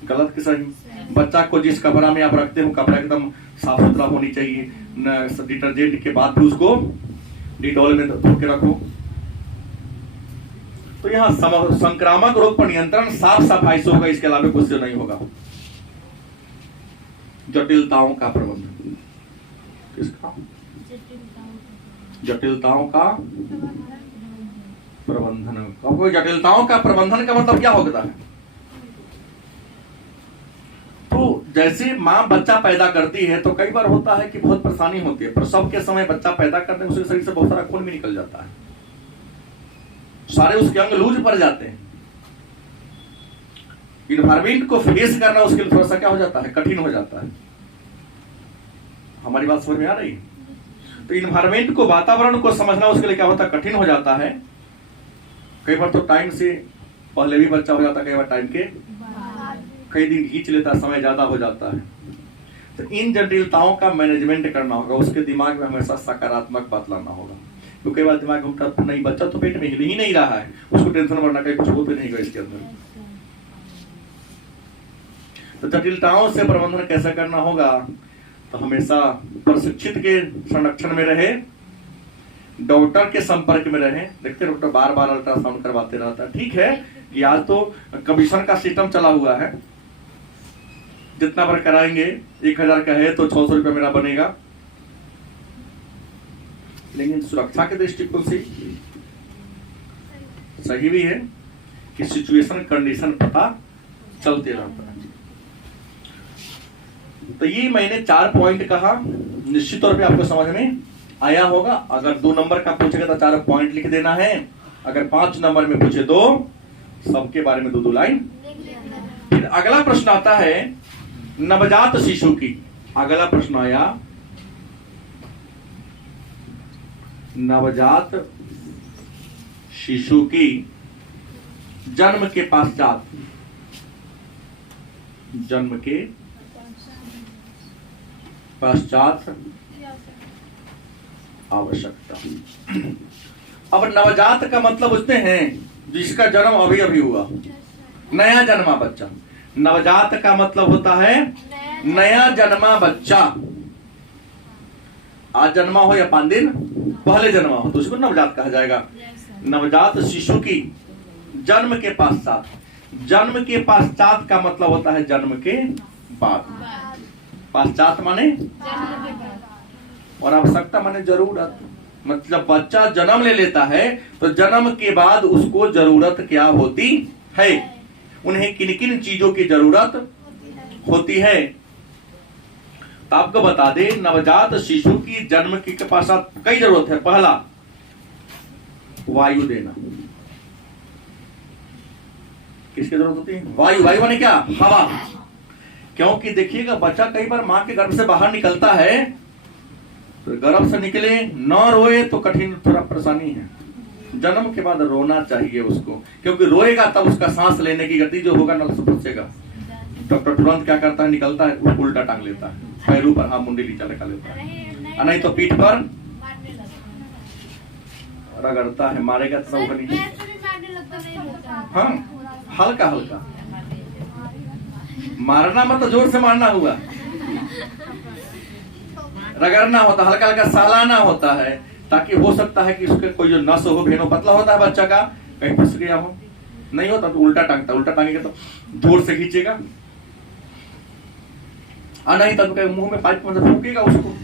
गलत कि सही? बच्चा को जिस कपड़ा में आप रखते हो, कपड़ा एकदम साफ सुथरा होनी चाहिए, डिटर्जेंट के बाद भी उसको डिटॉल में धो के रखो। तो यहाँ संक्रामक रोग पर नियंत्रण साफ सफाई से होगा, इसके अलावा कुछ से नहीं होगा। जटिलताओं का प्रबंधन, किसका? जटिलताओं का प्रबंधन। अब जटिलताओं का प्रबंधन का मतलब क्या होता है? तो जैसे माँ बच्चा पैदा करती है तो कई बार होता है कि बहुत परेशानी होती है। प्रसव के समय बच्चा पैदा करने में उसके शरीर से बहुत सारा खून भी निकल जाता है, सारे उसके अंग लूज पड़ जाते हैं। इन्वायरमेंट को फेस करना उसके लिए थोड़ा सा क्या हो जाता है, कठिन हो जाता है। हमारी बात समझ में आ रही है? तो इन्वायरमेंट को, वातावरण को समझना उसके लिए क्या होता है, कठिन हो जाता है। कई बार तो टाइम से पहले भी बच्चा हो जाता है, कई बार टाइम के कई दिन खींच लेता है, समय ज्यादा हो जाता है। तो इन जटिलताओं का मैनेजमेंट करना होगा, उसके दिमाग में हमेशा सकारात्मक बात लाना होगा। तो कई बार दिमाग में नहीं, बच्चा तो पेट में हिल ही नहीं रहा है, उसको टेंशन बढ़ना, कहीं कुछ होते नहीं इसके अंदर। तो जटिलताओं से प्रबंधन कैसे करना होगा? तो हमेशा प्रशिक्षित के संरक्षण में रहे, डॉक्टर के संपर्क में रहे। देखते डॉक्टर बार बार अल्ट्रासाउंड करवाते रहता है। ठीक है कि आज तो कमीशन का सिस्टम चला हुआ है, जितना बार कराएंगे, 1000 का है तो 600 रुपया मेरा बनेगा। लेकिन सुरक्षा के दृष्टिकोण से सही भी है कि सिचुएशन कंडीशन पता चलते रहता है। तो ये मैंने 4 पॉइंट कहा, निश्चित तौर पे आपको समझ में आया होगा। अगर 2 नंबर का पूछेगा तो 4 पॉइंट लिख देना है, अगर 5 नंबर में पूछे तो सबके बारे में 2-2 लाइन। फिर अगला प्रश्न आता है नवजात शिशु की। अगला प्रश्न आया नवजात शिशु की जन्म के पश्चात, जन्म के पश्चात आवश्यकता। अब नवजात का मतलब उसने हैं जिसका जन्म अभी अभी हुआ, नया जन्मा बच्चा। नवजात का मतलब होता है नया जन्मा बच्चा। आज जन्मा हो या 5 दिन पहले जन्मा हो तो उसको नवजात कहा जाएगा। नवजात शिशु की जन्म के पश्चात, जन्म के पश्चात का मतलब होता है जन्म के बाद। पश्चात माने और आवश्यकता माने जरूरत। मतलब बच्चा जन्म ले लेता है तो जन्म के बाद उसको जरूरत क्या होती है, उन्हें किन किन चीजों की जरूरत होती है। तो आपको बता दे नवजात शिशु की जन्म के पश्चात कई जरूरत है। पहला वायु देना। किसकी जरूरत होती है? वायु। वायु माने क्या? हवा। क्योंकि देखिएगा बच्चा कई बार मां के गर्भ से बाहर निकलता है तो गर्भ से निकले न रोए तो कठिन, थोड़ा परेशानी है। जन्म के बाद रोना चाहिए उसको, क्योंकि रोएगा तब उसका सांस लेने की गति जो होगा नल से पहुंचेगा। डॉक्टर तुरंत क्या करता है, निकलता है उल्टा टांग लेता है, पैरों पर हाँ मुंडी नीचा लगा लेता है, नहीं तो पीठ पर रगड़ता है, मारेगा तो नहीं। हाँ हल्का हल्का मारना मतलब जोर से मारना हुआ, रगड़ना होता, हल्का हल्का सालाना होता है, ताकि हो सकता है कि उसके कोई जो नस हो, भेनो पतला होता है बच्चा का, कहीं फंस गया हो, नहीं होता तो उल्टा टांगता, उल्टा टांगेगा तो जोर से खींचेगा, नहीं तब मुंह में पाइप में फूकेगा उसको,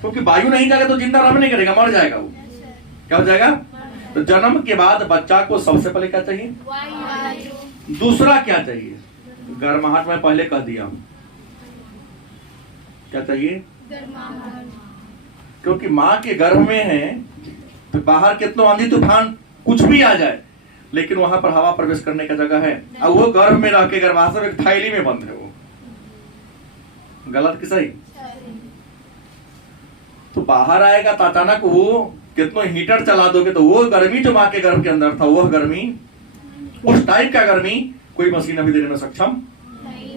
क्योंकि वायु नहीं जाएगा तो जिंदा रह नहीं करेगा, मर जाएगा वो। क्या हो जाएगा? तो जन्म के बाद बच्चा को सबसे पहले क्या चाहिए? दूसरा क्या चाहिए? गर्माहट में पहले कह दिया, क्या चाहिए? क्योंकि माँ के गर्भ में है तो बाहर कितना आंधी तूफान कुछ भी आ जाए लेकिन वहां पर हवा प्रवेश करने का जगह है। और वो गर्भ में रह के गर्भाशय में एक थैली में बंद है, वो गलत कि सही? तो बाहर आएगा तो अचानक वो कितना हीटर चला दोगे तो वो गर्मी जो माँ के गर्भ के अंदर था, वह गर्मी, उस टाइप का गर्मी कोई मशीन अभी देने में सक्षम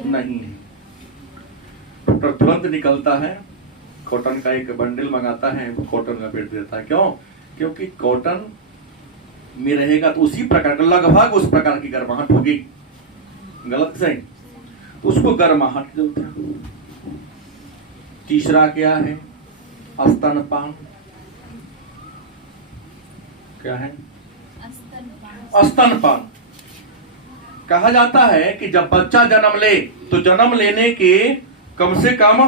नहीं है। डॉक्टर तुरंत निकलता है, कॉटन का एक बंडल मंगाता है, वो कॉटन में पेट देता है। क्यों? क्योंकि कॉटन में रहेगा तो उसी प्रकार का, लगभग उस प्रकार की गर्माहट होगी। गलत सही? उसको गर्माहट की जरूरत है। तीसरा क्या है? स्तनपान। क्या है? स्तनपान। कहा जाता है कि जब बच्चा जन्म ले तो जन्म लेने के कम से कम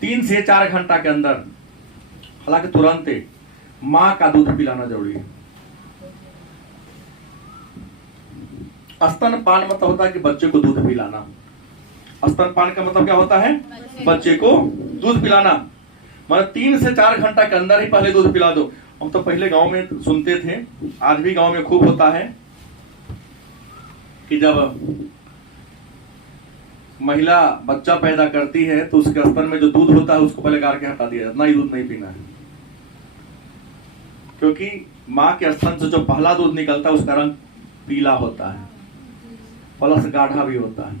3 से 4 घंटा के अंदर, हालांकि तुरंत मां का दूध पिलाना जरूरी है। स्तनपान मतलब होता है कि बच्चे को दूध पिलाना। स्तनपान का मतलब क्या होता है? बच्चे को दूध पिलाना। मतलब 3 से 4 घंटा के अंदर ही पहले दूध पिला दो। हम तो पहले गांव में सुनते थे, आज भी गांव में खूब होता है कि जब महिला बच्चा पैदा करती है तो उसके स्तन में जो दूध होता है उसको पहले गार के हटा दिया, नहीं दूध नहीं पीना है। क्योंकि मां के स्तन से जो पहला दूध निकलता है उसका रंग पीला होता है, प्लस गाढ़ा भी होता है,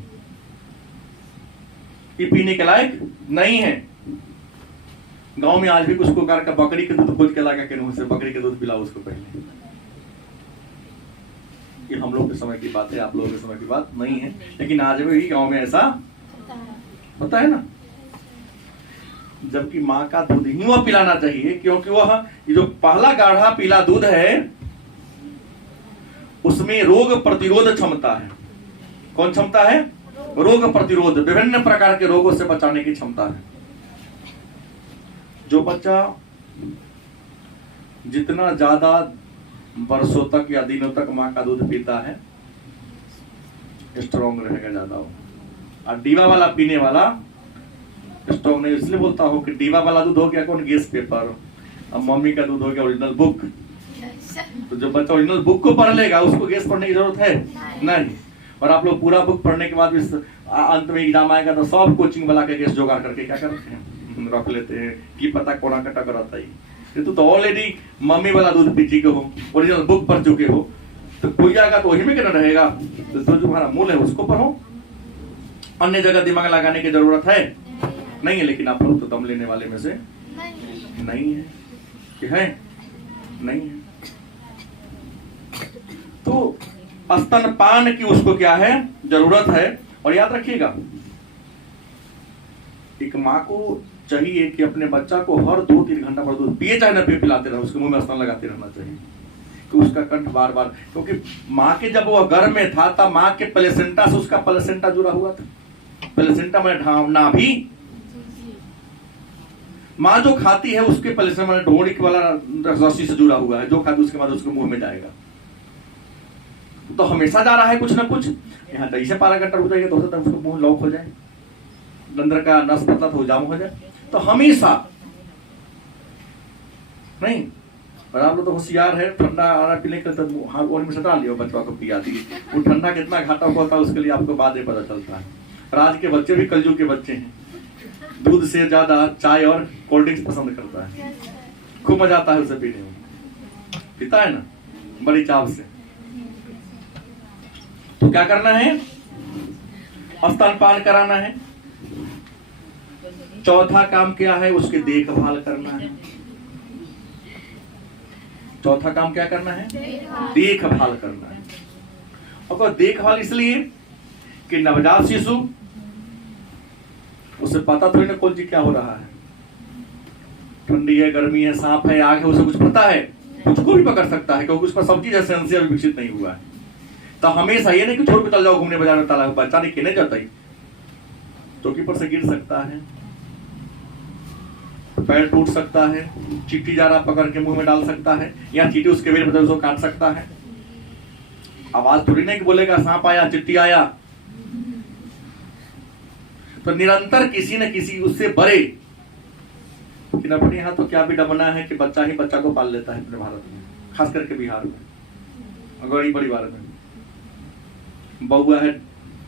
ये पीने के लायक नहीं है। गांव में आज भी कुछ प्रकार का बकरी के दूध खोज के लागा के से बकरी के दूध पिलाओ उसको पहले। ये हम लोग के समय की बात है, आप लोगों के समय की बात नहीं है, लेकिन आज भी गांव में ऐसा होता है ना। जबकि माँ का दूध ही वह पिलाना चाहिए, क्योंकि वह जो पहला गाढ़ा पीला दूध है उसमें रोग प्रतिरोध क्षमता है। कौन क्षमता है? रोग प्रतिरोध, विभिन्न प्रकार के रोगों से बचाने की क्षमता है। जो बच्चा जितना ज्यादा वर्षों तक या दिनों तक माँ का दूध पीता है स्ट्रॉन्ग रहेगा ज्यादा वो। और डीवा वाला पीने वाला स्ट्रॉन्ग नहीं। इसलिए बोलता हूँ कि डीवा वाला दूध हो गया कौन? Gas paper. और मम्मी का दूध हो गया ओरिजिनल बुक। तो जो बच्चा ओरिजिनल बुक को पढ़ लेगा उसको गैस पढ़ने की जरूरत है नहीं। और आप लोग पूरा बुक पढ़ने के बाद भी अंत में एग्जाम आएगा तो सब कोचिंग वाला के गैस जुगाड़ करके क्या करते हैं, रख लेते हैं कि पता कोना कटा कराता ही। तो ऑलरेडी मम्मी वाला दूध पी चुके हो, ओरिजिनल बुक पढ़ चुके हो, तो कोई आएगा तो वही में क्या रहेगा। तो जो तुम्हारा मूल है उसको पढ़ो, अन्य जगह दिमाग लगाने की जरूरत है? नहीं है। लेकिन आप लोग तो दम लेने वाले में से नहीं है कि है? नहीं है। तो स्तनपान की उसको क्या है, जरूरत है। और याद रखिएगा, एक माँ को चाहिए कि अपने बच्चा को हर 2-3 घंटा पर दूध पिए, चाहे ना पिए, पिलाते रहो, उसके मुंह में स्तन लगाते रहना चाहिए कि उसका कंठ बार बार, क्योंकि माँ के जब वो गर्भ में था तब माँ के प्लेसेंटा से उसका प्लेसेंटा जुड़ा हुआ था। प्लेसेंटा में नाभि, माँ जो खाती है उसके प्लेसेंटा में ढोड़ी वाला रस्सी से जुड़ा हुआ है, जो खाती उसके बाद उसके मुंह में जाएगा। तो हमेशा जा रहा है कुछ ना कुछ। यहाँ दही से 12 घंटा रुक जाएगा तो हो सकता है उसका मुंह लॉक हो जाए, अंदर का नस पतला तो जाम हो जाए। तो हमेशा नहीं। और आप लोग तो होशियार है, ठंडा आना पीने के तो हाथ में सटा लियो, बच्चों को पिया दिए। वो ठंडा कितना घाटा होता है उसके लिए आपको बाद में पता चलता है। और आज के बच्चे भी कलयुग के बच्चे हैं, दूध से ज्यादा चाय और कोल्ड ड्रिंक्स पसंद करता है, खूब मजा आता है उसे पीने में, पीता है ना बड़ी चाव से। तो क्या करना है, स्तनपान कराना है। चौथा काम क्या है, उसकी देखभाल करना है। चौथा काम क्या करना है, देखभाल करना है। और देखभाल इसलिए कि नवजात शिशु, उसे पता थोड़ी ना कौन जी क्या हो रहा है, ठंडी है, गर्मी है, सांप है, आग है, उसे कुछ पता है? कुछ को भी पकड़ सकता है, क्योंकि उस पर सब चीज सेंस अभी विकसित नहीं हुआ है। तो हमेशा ये नहीं कि छोड़ के चल जाओ घूमने बाजार में, तालाब बच्चा नहीं खेलने जाता ही, चौकी पर से गिर सकता है, पैर टूट सकता है, चींटी जा रहा पकड़ के मुंह में डाल सकता है, या चींटी उसके वेल में उसको काट सकता है। आवाज थोड़ी नहीं कि बोलेगा सांप आया, चिट्टी आया। तो निरंतर किसी न किसी उससे बड़े, लेकिन अपने यहाँ तो क्या भी डमना है कि बच्चा ही बच्चा को पाल लेता है अपने भारत में, खास करके बिहार में, बड़ी बड़ी बार में। बउआ है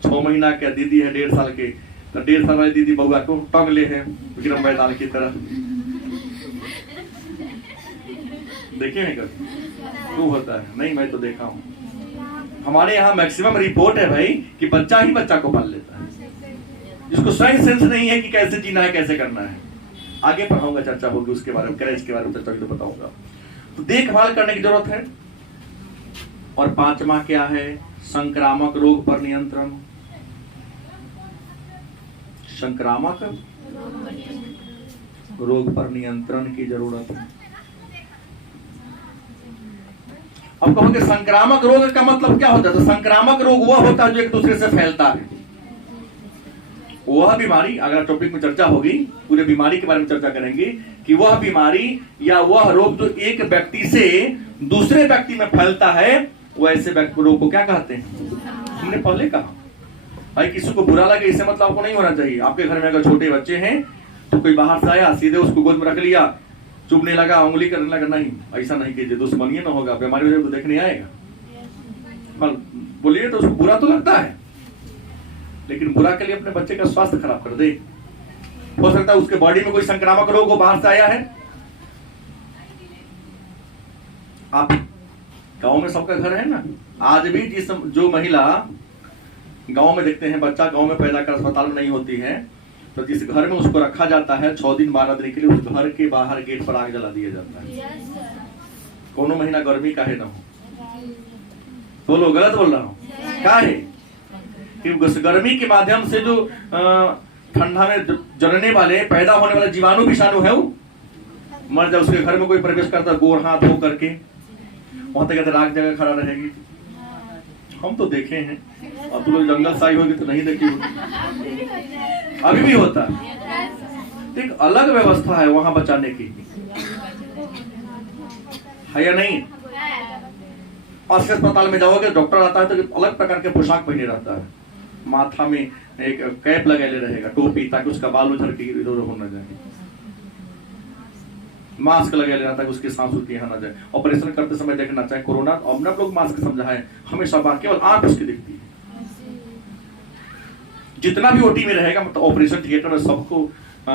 6 महीना के, दीदी है 1.5 साल के, तो 1.5 साल वाली दीदी बउआ को टंग ले है विक्रम बैताल की तरह। देखे हैं कभी? क्यों होता है? नहीं, मैं तो देखा हूँ। हमारे यहाँ मैक्सिमम रिपोर्ट है भाई कि बच्चा ही बच्चा को पाल लेता है, जिसको स्वयं सेंस नहीं है कि कैसे जीना है, कैसे करना है। आगे पढ़ाऊंगा, चर्चा होगी उसके बारे में, करेज के बारे में चर्चा भी तो बताऊंगा। तो देखभाल करने की जरूरत है। और 5वां क्या है, संक्रामक रोग पर नियंत्रण। संक्रामक रोग पर नियंत्रण की जरूरत है। अब कहोगे संक्रामक रोग का मतलब क्या होता है? तो संक्रामक रोग वह होता है जो एक दूसरे से फैलता है। वह बीमारी, अगर टॉपिक में चर्चा होगी, पूरे बीमारी के बारे में चर्चा करेंगे कि वह बीमारी या वह रोग जो एक व्यक्ति से दूसरे व्यक्ति में फैलता है, वो ऐसे रोग को क्या कहते हैं? हमने पहले कहा भाई, किसी को बुरा लगे इससे मतलब आपको नहीं होना चाहिए। आपके घर में अगर छोटे बच्चे हैं तो कोई बाहर से आया, सीधे उसको गोद में रख लिया, चुभने लगा, उंगली करने लगा, नहीं, ऐसा नहीं कीजिए, दुश्मनी न होगा, बीमारी वजह तो देखने आएगा। बोलिए तो उसको बुरा तो लगता है, लेकिन बुरा के लिए अपने बच्चे का स्वास्थ्य खराब कर दे। हो सकता है उसके बॉडी में कोई संक्रामक रोग हो, बाहर से आया है। आप गांव में सबका घर है ना, आज भी जो महिला गांव में देखते हैं, बच्चा गांव में पैदा कर अस्पताल में नहीं होती है, तो जिस घर में उसको रखा जाता है 6 दिन 12 दिन के लिए, उस घर के बाहर गेट पर आग जला दिया जाता है। कोनो महीना गर्मी का है ना हो, बोलो गलत बोल रहा हूँ? क्या है कि गर्मी के माध्यम से जो ठंडा में जलने वाले, पैदा होने वाले जीवाणु विषाणु है, वो मर जाए। उसके घर में कोई प्रवेश करता है, गोर हाथ धो करके, वहां तक कहते राख जगह खड़ा रहेगी। हम तो देखे हैं, अब तो लोग जंगल साई होगी तो नहीं देखी होगी, अभी भी होता है। एक अलग व्यवस्था है वहां बचाने की, है या नहीं? और अस्पताल में जाओगे, डॉक्टर आता है तो अलग प्रकार के पोशाक पहने रहता है, माथा में एक कैप लगे रहेगा, टोपी, ताकि उसका बाल उधर के इधर हो न जाए, मास्क लगे रहता है उसकी सांस उल्टी यहाँ न जाए। ऑपरेशन करते समय देखना चाहे कोरोना, अब लोग मास्क समझा है, हमेशा केवल आंख उसकी दिखती है। जितना भी ओटी में रहेगा, मतलब ऑपरेशन थिएटर में, सबको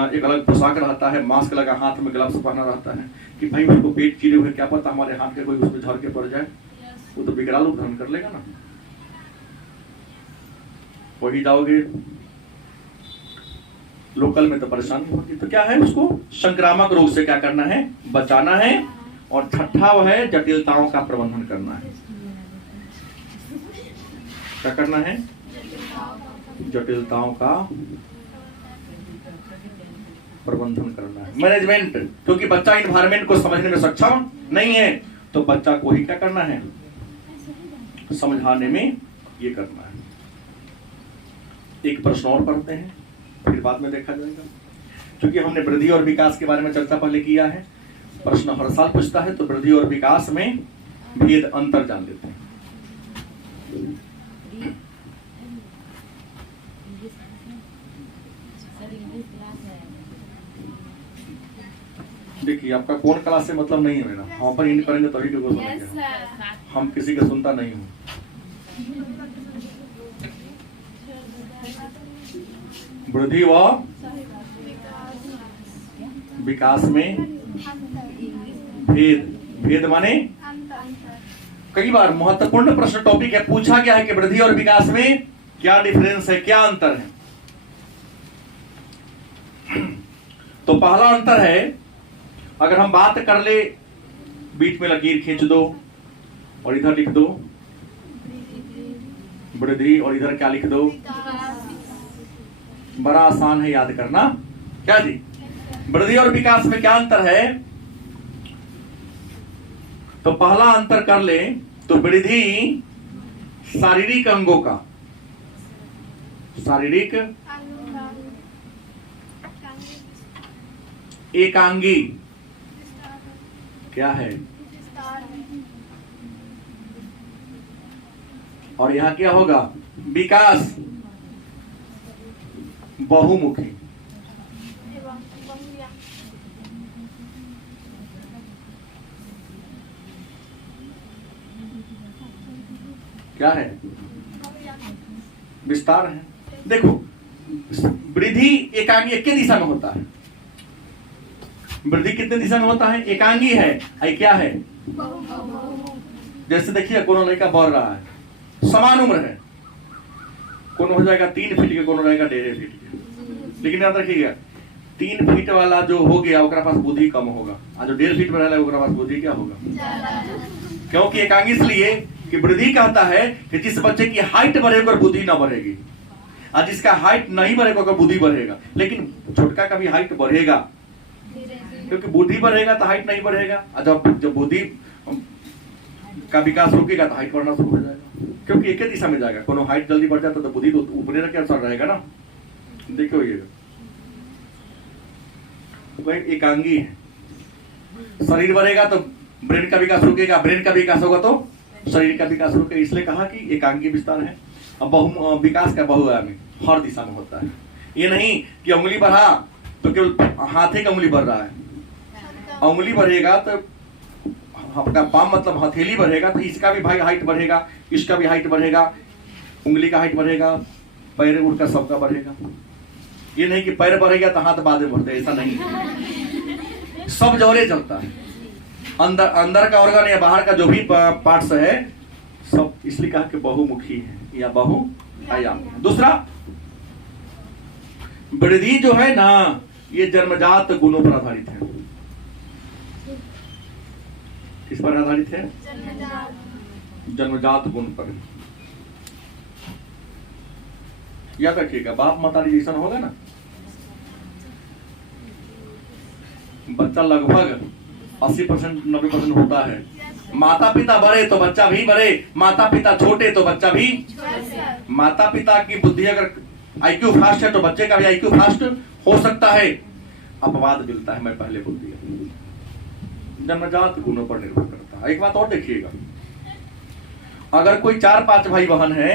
एक अलग पोशाक रहता है, मास्क लगा, हाथ में ग्लव्स पहना रहता है कि भाई उसको पेट चिरे हुए, क्या पता हमारे हाथ के कोई उसमें झर के पड़ जाए, वो तो विकराल रूप धारण कर लेगा ना। वही जाओगे लोकल में तो परेशानी होती, तो क्या है, उसको संक्रामक रोग से क्या करना है, बचाना है। और छठा वो है जटिलताओं का प्रबंधन करना है। क्या करना है, जटिलताओं का प्रबंधन करना है, मैनेजमेंट। क्योंकि बच्चा इन्वायरमेंट को समझने में सक्षम नहीं है, तो बच्चा को ही क्या करना है, समझाने में ये करना है। एक प्रश्न और पढ़ते हैं, फिर बाद में देखा जाएगा। क्योंकि हमने वृद्धि और विकास के बारे में चर्चा पहले किया है, प्रश्न हर साल पूछता है, तो वृद्धि और विकास में भेद अंतर जान लेते हैं। देखिए, आपका कौन क्लास से मतलब नहीं है ना, हम पर इन करेंगे तभी तो सुनेंगे, हम किसी का सुनता नहीं हूँ। वृद्धि व विकास में भेद, भेद माने कई बार महत्वपूर्ण प्रश्न टॉपिक है, पूछा गया है कि वृद्धि और विकास में क्या डिफरेंस है, क्या अंतर है। तो पहला अंतर है, अगर हम बात कर ले, बीच में लकीर खींच दो और इधर लिख दो वृद्धि और इधर क्या लिख दो, बड़ा आसान है याद करना। क्या जी, वृद्धि और विकास में क्या अंतर है, तो पहला अंतर कर ले तो वृद्धि शारीरिक अंगों का, शारीरिक एकांगी क्या है, और यहां क्या होगा, विकास बहुमुखी। क्या है, विस्तार है। देखो, वृद्धि एकांगी एक दिशा में होता है, वृद्धि कितने दिशा में होता है, एकांगी है। आई क्या है, जैसे देखिए कोनो लड़का बढ़ रहा है, समान उम्र है, कोनो हो जाएगा 3 फीट के, कोनो रहेगा 1.5 फीट के। लेकिन याद रखिएगा, 3 फीट वाला जो हो गया ओकरा पास बुद्धि कम होगा, और जो 1.5 फीट वाला ओकरा पास बुद्धि क्या होगा। क्योंकि एकांगी इसलिए कि वृद्धि कहता है कि जिस बच्चे की हाइट बढ़ेगी और बुद्धि ना बढ़ेगी, और जिसका हाइट नहीं बढ़ेगा उसका बुद्धि बढ़ेगा। लेकिन छोटका का भी हाइट बढ़ेगा, क्योंकि बुद्धि बढ़ेगा तो हाइट नहीं बढ़ेगा, और जब बुद्धि का विकास रुकेगा तो हाइट बढ़ना शुरू हो जाएगा, क्योंकि एक ही दिशा में जाएगा। कोनो हाइट जल्दी बढ़ जाता तो बुद्धि तो ऊपर के अनुसार रहेगा ना। देखो ये तो एकांगी है, शरीर बढ़ेगा तो ब्रेन का विकास रुकेगा, ब्रेन का विकास होगा तो शरीर का विकास रुकेगा। इसलिए कहा कि एकांगी विस्तार है। अब विकास का बहुआयामी हर दिशा में होता है। ये नहीं कि उंगली बढ़ा तो केवल हाथे का उंगली बढ़ रहा है, उंगली बढ़ेगा तो आपका पाम मतलब हथेली बढ़ेगा तो इसका भी भाई हाइट बढ़ेगा, इसका भी हाइट बढ़ेगा, उंगली का हाइट बढ़ेगा, पैर उड़का सबका बढ़ेगा। ये नहीं कि पैर बढ़ेगा तो हाथ बाद में बढ़ते, ऐसा नहीं है। सब जोरे चलता है, अंदर का ऑर्गन या बाहर का जो भी पार्ट्स है सब, इसलिए कहा कि बहुमुखी है या बहुआयाम। दूसरा, वृद्धि जो है ना, ये जन्मजात गुणों पर आधारित है। किस पर आधारित है, जन्मजात गुण पर। याद रखिएगा, बाप मातारी जैसा होगा ना, बच्चा लगभग 80% 90% होता है। माता पिता बड़े तो बच्चा भी बड़े, माता पिता छोटे तो बच्चा भी। माता पिता की बुद्धि अगर IQ फास्ट है तो बच्चे का भी IQ फास्ट हो सकता है। अपवाद मिलता है, मैं पहले बोल दिया, जन्मजात गुणों पर निर्भर करता है। एक बात और देखिएगा, अगर कोई 4-5 भाई बहन है,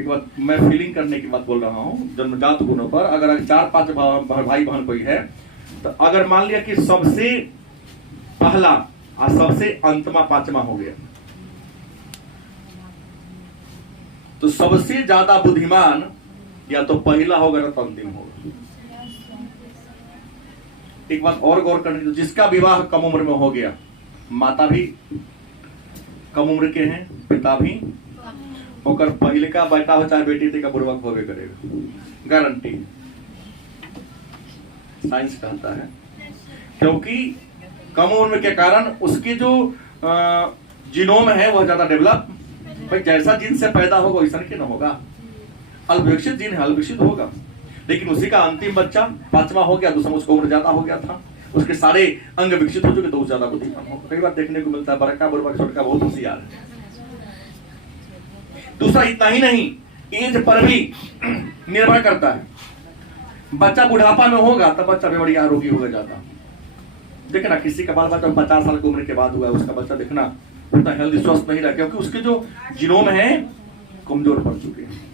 एक बात मैं फीलिंग करने की बात बोल रहा हूं, जन्मजात गुणों पर अगर 4-5 भाई बहन कोई है, तो अगर मान लिया कि सबसे पहला और सबसे अंतमा 5वां हो गया, तो सबसे ज्यादा बुद्धिमान या तो पहला होगा ना तो अंतिम होगा। एक बात और गौर करनी, तो जिसका विवाह कम उम्र में हो गया, माता भी कम उम्र के हैं, पिता भी, ओकर पहले का बेटा हो चाहे बेटी थी का बुर्बक होबे करेगा, गारंटी। साइंस कहता है क्योंकि कम उम्र के कारण उसकी जो जीनोम है वह ज्यादा डेवलप, भाई जैसा जीन से पैदा होगा वैसा नहीं होगा, अल्पविकसित जीन है, अल्पविकसित होगा। लेकिन उसी का अंतिम बच्चा 5वां हो गया, दूसरा उसको उम्र ज्यादा हो गया था, उसके सारे अंग विकसित हो चुके तो ज्यादा बुद्धिमान होगा। कई बार देखने को मिलता है बड़का बुर्बक छोटका बहुत होशियार है। दूसरा इतना ही नहीं, एज पर भी निर्भर करता है। बच्चा बुढ़ापा में होगा तब बच्चा बेबड़ी आरोगी होगा ज्यादा। देखना किसी का बाल बच्चा 50 साल की उम्र के बाद हुआ है, उसका बच्चा देखना उतना हेल्दी स्वस्थ नहीं रहा, क्योंकि उसके जो जीनोम है कमजोर पड़ चुके हैं।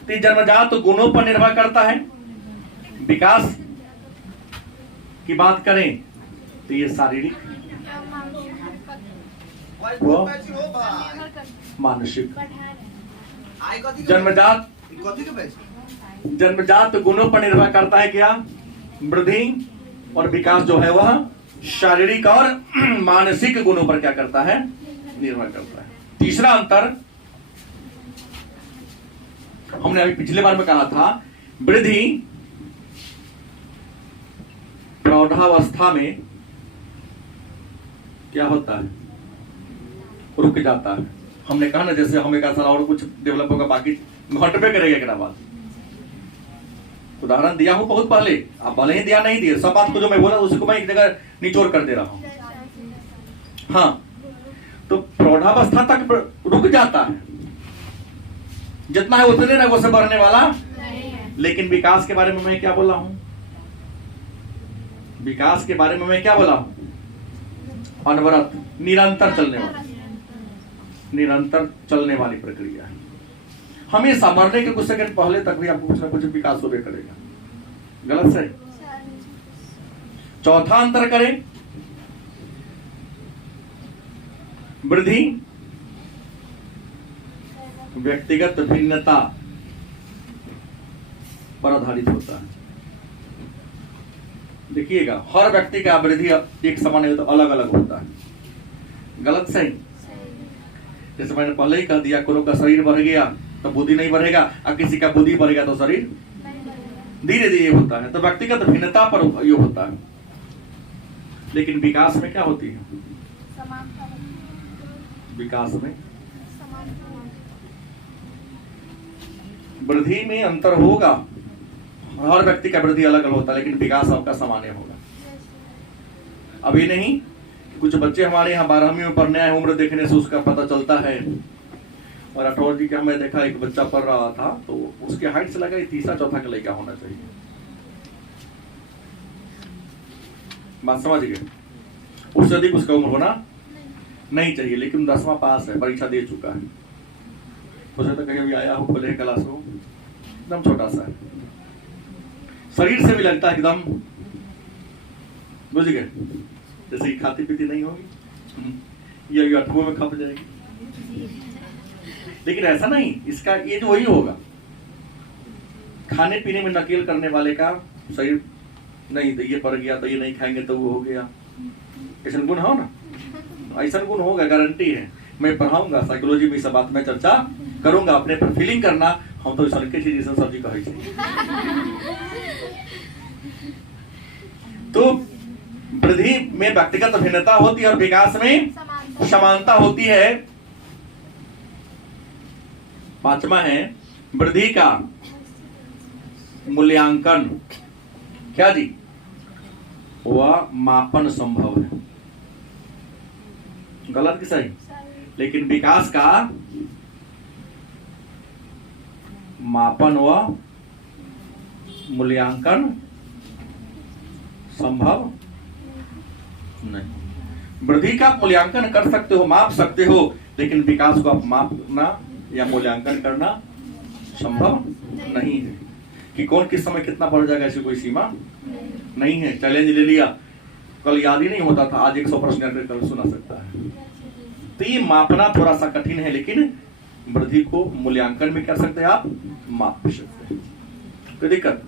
तो जन्मजात गुणों पर निर्भर करता है। विकास की बात करें तो ये शारीरिक, वो मानसिक। जन्मजात गुणों पर निर्भर करता है क्या, वृद्धि और विकास जो है वह शारीरिक और मानसिक गुणों पर क्या करता है, निर्भर करता है। तीसरा अंतर हमने अभी पिछले बार में कहा था, वृद्धि प्रौढ़ावस्था में क्या होता है, रुक जाता है। हमने कहा ना जैसे हम एक साल और कुछ डेवलप होगा बाकी घटबे करेगा एक बाद। उदाहरण दिया हूं बहुत पहले, आप भले ही दिया नहीं दिए, सब बात को जो मैं बोला उसको मैं एक जगह निचोड़ कर दे रहा हूं। हाँ, तो प्रौढ़ावस्था तक रुक जाता है, जितना है उतने ना वो से बढ़ने वाला। लेकिन विकास के बारे में मैं क्या बोला हूं, विकास के बारे में मैं क्या बोला हूं, अनवरत निरंतर चलने वाला, निरंतर चलने वाली प्रक्रिया है। हमेशा मरने के कुछ सेकंड पहले तक भी आपको कुछ ना कुछ विकास होबे करेगा। गलत सही। चौथा अंतर करें, वृद्धि व्यक्तिगत भिन्नता पर आधारित होता है। देखिएगा हर व्यक्ति का वृद्धि एक समान नहीं होता, अलग अलग होता है। गलत सही। जैसे मैंने पहले ही कह दिया, कोनो का शरीर बढ़ गया तो बुद्धि नहीं बढ़ेगा, और किसी का बुद्धि बढ़ेगा तो शरीर धीरे धीरे होता है। तो व्यक्तिगत भिन्नता पर ये होता है। लेकिन विकास में क्या होती है, विकास में वृद्धि में अंतर होगा। हर व्यक्ति का वृद्धि अलग अलग होता है, लेकिन विकास सबका सामान्य होगा। अभी नहीं, कुछ बच्चे हमारे यहाँ 12वीं में पढ़ने आए, उम्र देखने से उसका पता चलता है। और अठौर जी का मैं देखा, एक बच्चा पढ़ रहा था तो उसके हाइट से लगा तीसरा चौथा का लड़का होना चाहिए। बात समझ गए, उससे अधिक उसका उम्र होना नहीं चाहिए। लेकिन 10वां पास है, परीक्षा दे चुका है, सोचा तो कहीं भी आया हो खुले क्लास हो, एकदम छोटा सा है, शरीर से भी लगता है एकदम, बुझ गए, जैसे खाती पीती नहीं होगी, ये 8वें में खप जाएगी। लेकिन ऐसा नहीं, इसका ये जो वही होगा, खाने पीने में नकेल करने वाले का शरीर नहीं, तो ये पड़ गया तो ये नहीं खाएंगे तो वो हो गया, ऐसा गुण हो ना, ऐसा गुण होगा, गारंटी है। मैं पढ़ाऊंगा साइकोलॉजी में, सब बात में चर्चा करूंगा, अपने पर फीलिंग करना। हम तो सड़के चीज सब्जी कहे तो वृद्धि में व्यक्तिगत भिन्नता होती है और विकास में समानता होती है। 5वां है वृद्धि का मूल्यांकन। क्या जी, वह मापन संभव है। गलत कि सही? लेकिन विकास का मापन व मूल्यांकन संभव नहीं। वृद्धि का मूल्यांकन कर सकते हो, माप सकते हो, लेकिन विकास को आप मापना या मूल्यांकन करना संभव नहीं है। कि कौन किस समय कितना बढ़ जाएगा ऐसी कोई सीमा नहीं है। चैलेंज ले लिया, कल याद ही नहीं होता था, आज 100 प्रश्न कल सुना सकता है। तो ये मापना थोड़ा सा कठिन है, लेकिन वृद्धि को मूल्यांकन भी कर सकते हैं, आप माप भी सकते हैं, कोई दिक्कत।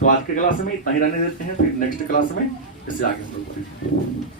तो आज के क्लास में इतना ही रहने देते हैं, फिर नेक्स्ट क्लास में इससे आगे हम लोग बढ़ेंगे।